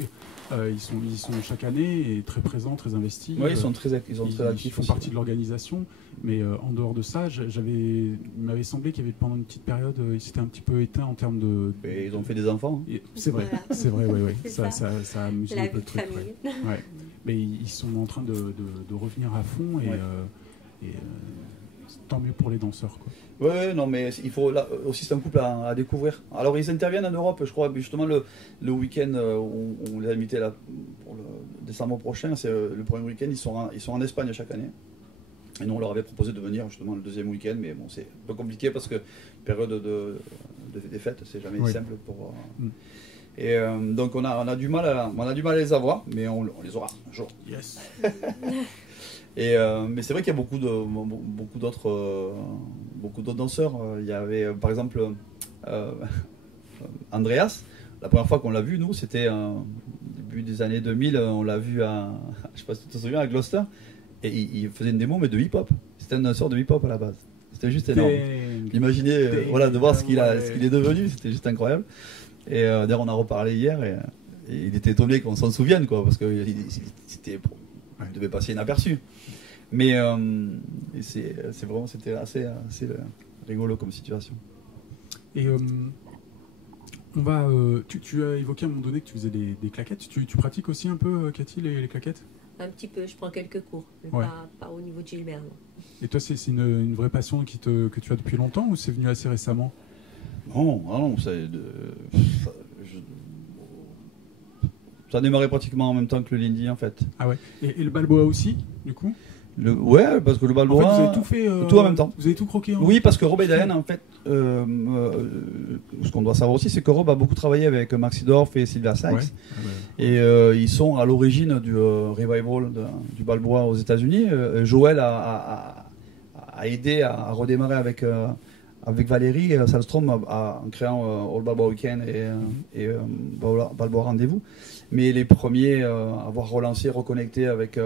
Ils sont chaque année et très présents, très investis. Oui, ils sont très actifs. Ils font partie de l'organisation. Mais en dehors de ça, il m'avait semblé qu'il y avait pendant une petite période, ils s'étaient un petit peu éteints en termes de... Et ils ont fait des enfants. C'est vrai, voilà. c'est vrai, oui. Ça a amusé un peu le truc. Ouais. Mais ils sont en train de revenir à fond, et tant mieux pour les danseurs, quoi. Oui, non, mais il faut là aussi, c'est un couple à découvrir. Alors ils interviennent en Europe, je crois, justement le week-end où on les a invités là pour le décembre prochain, c'est le premier week-end, ils sont en Espagne chaque année. Et nous on leur avait proposé de venir justement le deuxième week-end, mais bon, c'est un peu compliqué parce que période des fêtes, c'est jamais simple pour. Et donc on a du mal à les avoir, mais on les aura un jour. Yes. Mais c'est vrai qu'il y a beaucoup d'autres danseurs. Il y avait par exemple Andreas. La première fois qu'on l'a vu, nous, c'était début des années 2000. On l'a vu je sais pas si tu te souviens, à Gloucester. Et il faisait une démo, mais de hip-hop. C'était un danseur de hip-hop à la base. C'était juste énorme. Imaginez, de voir ce qu'il est devenu. C'était juste incroyable. Et d'ailleurs, on a reparlé hier, et il était étonné qu'on s'en souvienne, quoi, parce qu'il devait passer inaperçu. Mais c'était assez rigolo comme situation. Et tu as évoqué à un moment donné que tu faisais des claquettes. Tu pratiques aussi un peu, Cathy, les claquettes? Un petit peu, je prends quelques cours, mais pas au niveau de Gilbert. Non. Et toi, c'est une vraie passion que tu as depuis longtemps ou c'est venu assez récemment? Non, ça a démarré pratiquement en même temps que le Lindy en fait. Ah ouais. Et le Balboa aussi, du coup? Ouais, parce que le Balboa... En fait, vous avez tout fait... tout en même temps. Vous avez tout croqué Oui, parce que Rob et Diane, en fait, ce qu'on doit savoir aussi, c'est que Rob a beaucoup travaillé avec Maxi Dorf et Sylvia Sykes. Et ils sont à l'origine du revival du Balboa aux États-Unis. Joël a aidé à redémarrer avec Valérie Salstrom en créant All Balboa Weekend et Balboa Rendez-vous. Mais les premiers à avoir relancé, reconnecté avec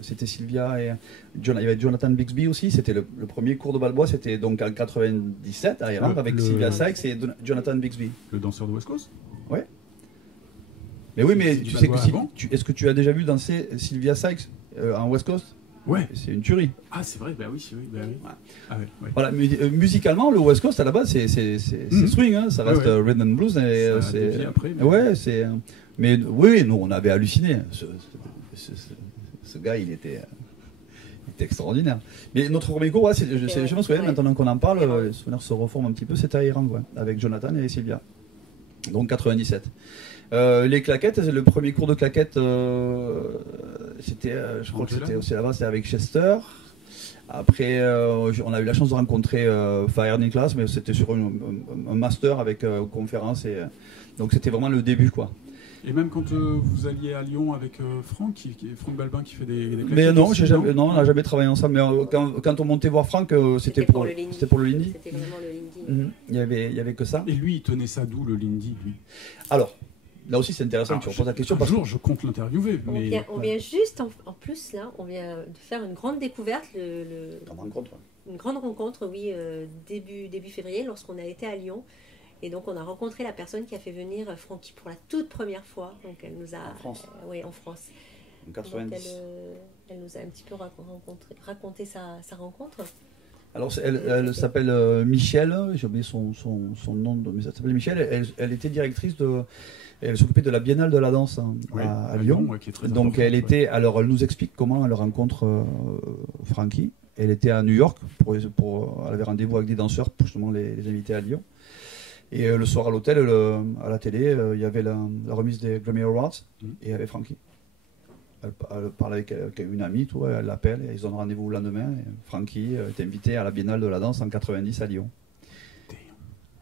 c'était Sylvia et il y avait Jonathan Bixby aussi. C'était le premier cours de Balboa, c'était donc en 97 à Irlande avec Sylvia Sykes et Jonathan Bixby. Le danseur de West Coast. Ouais. Mais oui, mais tu sais que est-ce que tu as déjà vu danser Sylvia Sykes en West Coast? Ouais. C'est une tuerie. Ah, c'est vrai, bah oui. Ouais. Ah, ouais. Voilà, musicalement, le West Coast à la base, c'est swing, hein, ça reste rhythm and blues. Et, après, ouais, mais oui, nous, on avait halluciné. Ce gars, il était extraordinaire. Mais notre premier cours, je me souviens, maintenant qu'on en parle, les souvenirs se reforment un petit peu, c'était à Iran, avec Jonathan et Sylvia. Donc 97. Les claquettes, le premier cours de claquettes, c'était, je crois que c'était aussi là-bas, c'était avec Chester. Après, on a eu la chance de rencontrer Fire Niklas, mais c'était sur un master avec conférence, et donc c'était vraiment le début, quoi. Et même quand vous alliez à Lyon avec Franck Balbin qui fait des claquettes. Mais non, on n'a jamais travaillé ensemble. Mais quand on montait voir Franck, c'était pour le Lindy. C'était vraiment le Lindy. Il y avait que ça. Et lui, il tenait ça d'où, le Lindy, lui? Alors, là aussi, c'est intéressant que tu reposes la question. Un jour, je compte l'interviewer. On vient juste, en plus, là, on vient de faire une grande découverte. Une grande rencontre, oui, début février, lorsqu'on a été à Lyon. Et donc, on a rencontré la personne qui a fait venir Francky pour la toute première fois. Donc, elle nous a... En France. Oui, en France. En 90. Donc, elle nous a un petit peu raconté sa rencontre. Alors, elle s'appelle Michel, j'ai oublié son nom, mais ça s'appelle Michel. Elle était directrice elle s'occupait de la Biennale de la danse à Lyon. Qui est très donc, elle était... Alors, elle nous explique comment elle rencontre Francky. Elle était à New York, elle avait rendez-vous avec des danseurs pour justement les inviter à Lyon. Et le soir à l'hôtel, à la télé, il y avait la remise des Grammy Awards et il y avait Francky. Elle parle avec une amie, elle l'appelle, et ils ont rendez-vous le lendemain. Francky est invité à la Biennale de la danse en 90 à Lyon.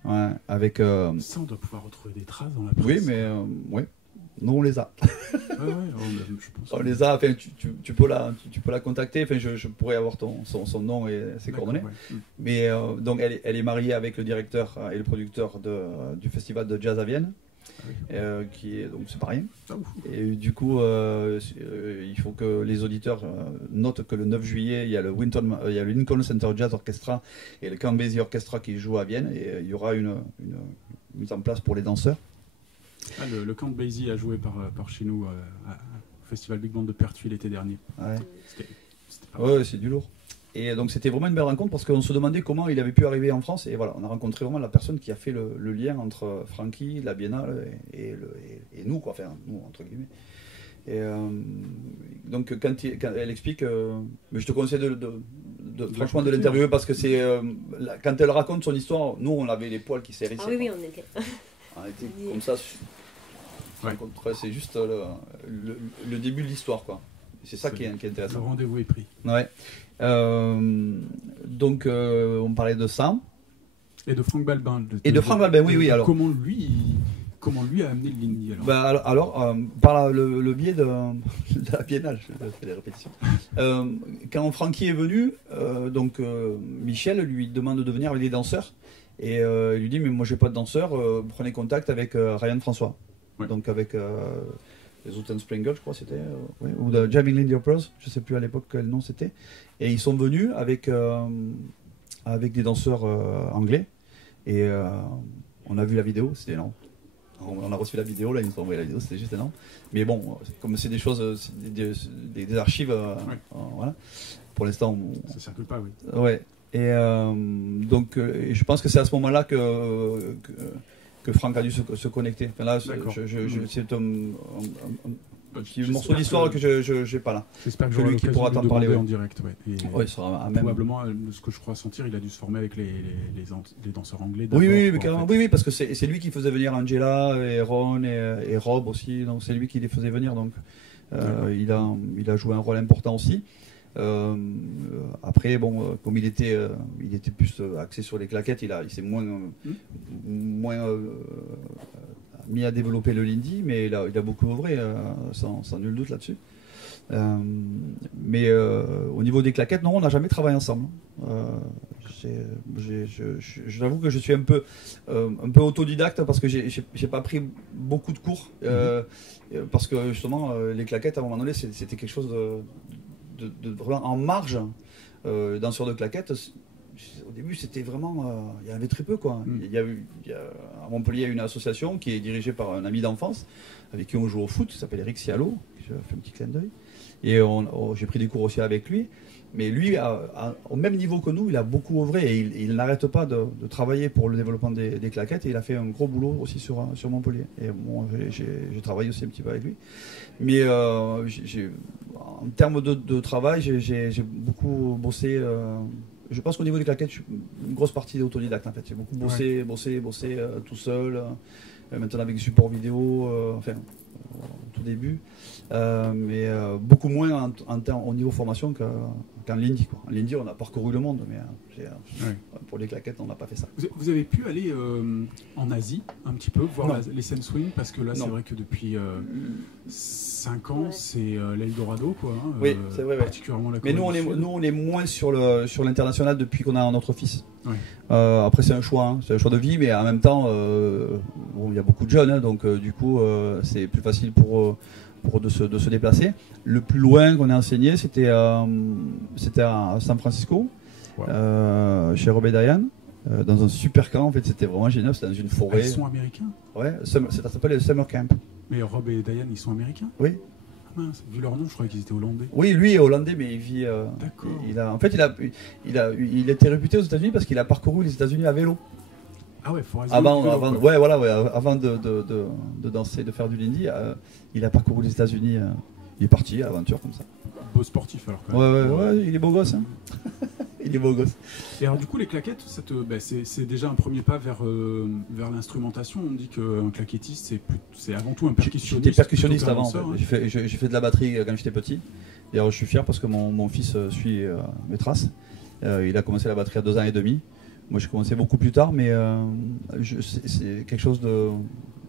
Ouais, avec... Ça, on doit pouvoir retrouver des traces dans la presse. Oui, mais ouais. Nous, on les a. Je pense. On les a, enfin, tu peux la contacter, enfin, je pourrais avoir son nom et ses coordonnées. Ouais. Mais donc, elle est mariée avec le directeur et le producteur du festival de jazz à Vienne, qui est, donc c'est pas rien. Et du coup, il faut que les auditeurs notent que le 9 juillet, il y a le Lincoln Center Jazz Orchestra et le Count Basie Orchestra qui jouent à Vienne, et il y aura une mise en place pour les danseurs. Ah, le Count Basie a joué par chez nous au Festival Big Band de Pertuis l'été dernier. Ouais. C'était pas mal. Ouais, c'est du lourd. Et donc c'était vraiment une belle rencontre parce qu'on se demandait comment il avait pu arriver en France. Et voilà, on a rencontré vraiment la personne qui a fait le lien entre Francky, la Biennale et nous, quoi. Enfin, nous, entre guillemets. Et donc quand elle explique, mais je te conseille franchement de l'interviewer parce que c'est quand elle raconte son histoire, nous on avait les poils qui s'hérissaient. Ah oui, on était. On était comme ça. C'est juste le début de l'histoire, quoi. C'est ça qui est intéressant. Le rendez-vous est pris. Ouais. Donc on parlait de ça. Et de Franck Balbin. Franck Balbin, oui. Alors. Comment lui a amené le Lindy alors, par le biais de la Biennale, je fais des répétitions. Quand Francky est venu, donc Michel lui demande de venir avec des danseurs. Et il lui dit, mais moi j'ai pas de danseur, prenez contact avec Ryan François. Ouais. Donc avec les Zouten Springer, je crois c'était, ou de Jamming Lindy Pros, je sais plus à l'époque quel nom c'était. Et ils sont venus avec des danseurs anglais. Et on a vu la vidéo, c'était énorme. On a reçu la vidéo, là ils nous ont envoyé la vidéo, c'était juste énorme. Mais bon, comme c'est des choses, des archives, voilà. Pour l'instant, ça circule pas, oui. Ouais. Et donc, je pense que c'est à ce moment-là que Franck a dû se connecter. Enfin, là, c'est petit morceau d'histoire que je n'ai pas là. J'espère que j'aurai l'occasion de lui demander en direct. Ouais, il sera même... Probablement, ce que je crois sentir, il a dû se former avec les danseurs anglais. Oui, parce que c'est lui qui faisait venir Angela et Ron et Rob aussi, donc c'est lui qui les faisait venir, donc il a joué un rôle important aussi. Après, bon, comme il était plus axé sur les claquettes, il s'est moins mis à développer le Lindy, mais il a beaucoup œuvré, sans nul doute là-dessus. Mais au niveau des claquettes, non, on n'a jamais travaillé ensemble. J'avoue que je suis un peu autodidacte parce que j'ai pas pris beaucoup de cours, parce que justement les claquettes à un moment donné c'était quelque chose de vraiment en marge. Danseur de claquettes, au début c'était vraiment, il y avait très peu quoi. À Montpellier il y a une association qui est dirigée par un ami d'enfance avec qui on joue au foot, qui s'appelle Eric Cialo, je fais un petit clin d'œil, et j'ai pris des cours aussi avec lui. Mais lui, au même niveau que nous, il a beaucoup œuvré et il n'arrête pas de travailler pour le développement des claquettes, et il a fait un gros boulot aussi sur Montpellier. Et bon, j'ai travaillé aussi un petit peu avec lui. Mais en termes de travail, j'ai beaucoup bossé. Je pense qu'au niveau des claquettes, je suis une grosse partie d'autodidacte en fait. J'ai beaucoup bossé tout seul, maintenant avec des supports vidéo, enfin au tout début. Mais beaucoup moins au niveau formation qu'en Lindy, quoi. En Lindy, on a parcouru le monde, mais pour les claquettes, on n'a pas fait ça. Vous avez pu aller en Asie un petit peu, voir les scènes swing, parce que là, c'est vrai que depuis 5 ans, c'est l'Eldorado, quoi. Hein, oui, c'est vrai. Particulièrement la Corée mais nous, on est moins sur l'international depuis qu'on a notre fils. Ouais. Après, c'est un choix de vie, mais en même temps, il y a beaucoup de jeunes, hein, donc du coup, c'est plus facile de se déplacer. Le plus loin qu'on ait enseigné, c'était à San Francisco, chez Rob et Diane, dans un super camp. En fait, c'était vraiment génial. C'était dans une forêt. Ils sont américains? Ouais, ça s'appelle le Summer Camp. Mais Rob et Diane, ils sont américains? Oui. Ah mince, vu leur nom, je croyais qu'ils étaient hollandais. Oui, lui est hollandais, mais il vit. D'accord. Il était réputé aux États-Unis parce qu'il a parcouru les États-Unis à vélo. Ah ouais, avant de danser, de faire du Lindy, il a parcouru les États-Unis. Il est parti à l'aventure comme ça. Beau sportif alors quand même. Ouais, il est beau gosse. Hein. Il est beau gosse. Et alors du coup les claquettes, c'est déjà un premier pas vers l'instrumentation. On dit qu'un claquettiste c'est avant tout un percussionniste. J'étais percussionniste avant. En fait. J'ai fait de la batterie quand j'étais petit. D'ailleurs je suis fier parce que mon fils suit mes traces. Il a commencé la batterie à 2 ans et demi. Moi j'ai commencé beaucoup plus tard, mais c'est quelque chose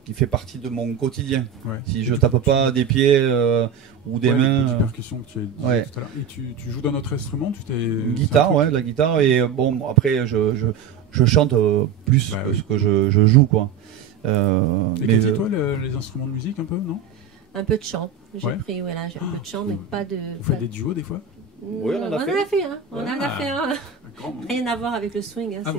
qui fait partie de mon quotidien. Ouais. Si je tape pas des pieds ou des mains. Les percussions que tu as dit tout à l'heure. Et tu joues d'un autre instrument? Guitare, de la guitare. Et bon, après je chante plus que je joue, quoi. Et mais toi, les instruments de musique un peu, non? Un peu de chant. J'ai pris, j'ai un peu de chant, mais pas de. Vous faites des duos des fois? Oui, on en a fait un. On en a fait un. Rien à voir avec le swing. Hein.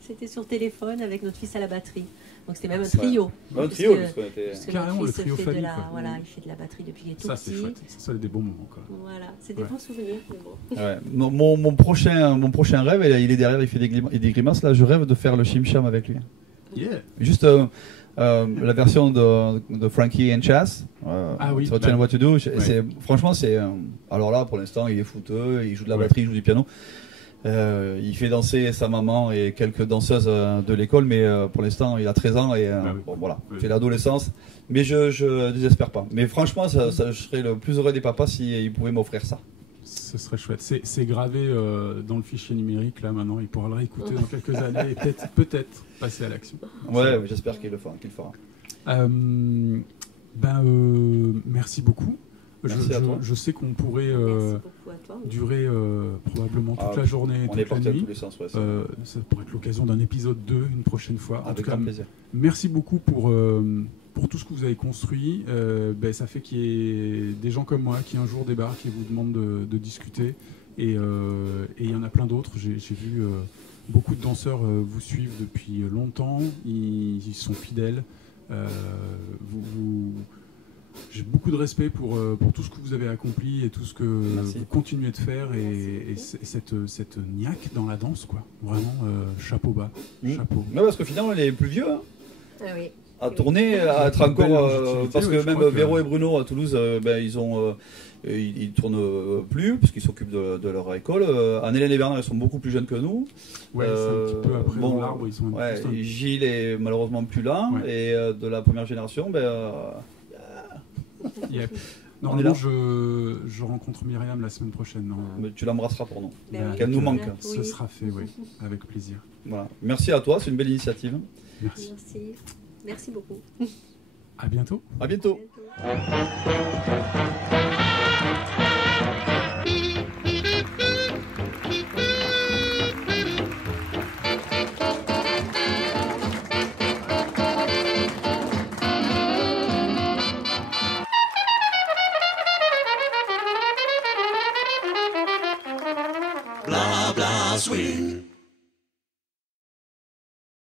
C'était sur téléphone avec notre fils à la batterie. Donc c'était même un trio. Un trio, parce que carrément le trio famille. Il fait de la batterie depuis qu'il est tout petit. Ça, c'est chouette. Ça, c'est des bons moments, quoi. Voilà, c'est des bons souvenirs. Mon prochain rêve, il est derrière, il fait des grimaces. Là, je rêve de faire le chim-cham avec lui. Yeah. Juste la version de Frankie and Chas. So Tell Me What to Do. Franchement, c'est. Alors là, pour l'instant, il est fouteux, il joue de la batterie, il joue du piano. Il fait danser sa maman et quelques danseuses de l'école, mais pour l'instant il a 13 ans et voilà, c'est l'adolescence. Mais je désespère pas. Mais franchement, je serais le plus heureux des papas s'il pouvait m'offrir ça. Ce serait chouette. C'est gravé dans le fichier numérique là maintenant. Il pourra le réécouter dans quelques années et peut-être passer à l'action. Ouais, j'espère qu'il le fera. Merci beaucoup. Merci à toi. Je sais qu'on pourrait durer probablement toute la journée, toute la nuit. Tous les sens, ça pourrait être l'occasion d'un épisode 2 une prochaine fois. En tout cas, plaisir. Merci beaucoup pour tout ce que vous avez construit. Ça fait qu'il y ait des gens comme moi qui un jour débarquent et vous demandent de discuter. Et il y en a plein d'autres. J'ai vu beaucoup de danseurs vous suivent depuis longtemps. Ils sont fidèles. J'ai beaucoup de respect pour tout ce que vous avez accompli et tout ce que vous continuez de faire et cette niaque dans la danse, quoi. Vraiment, chapeau bas. Chapeau. Non, parce qu'au final, on est plus vieux. Hein. Ah oui. à tourner, à être encore... parce que même Véro et Bruno à Toulouse, ils tournent plus parce qu'ils s'occupent de leur école. Annelène et Bernard, ils sont beaucoup plus jeunes que nous. Ouais, c'est un petit peu après dans l'arbre, ils sont Gilles est malheureusement plus là. Et de la première génération, normalement, je rencontre Myriam la semaine prochaine. Mais tu l'embrasseras pour nous. Qu'elle nous manque. Ce sera fait, oui, avec plaisir. Voilà. Merci à toi, c'est une belle initiative. Merci. Merci beaucoup. À bientôt. À bientôt. Blah blah swing.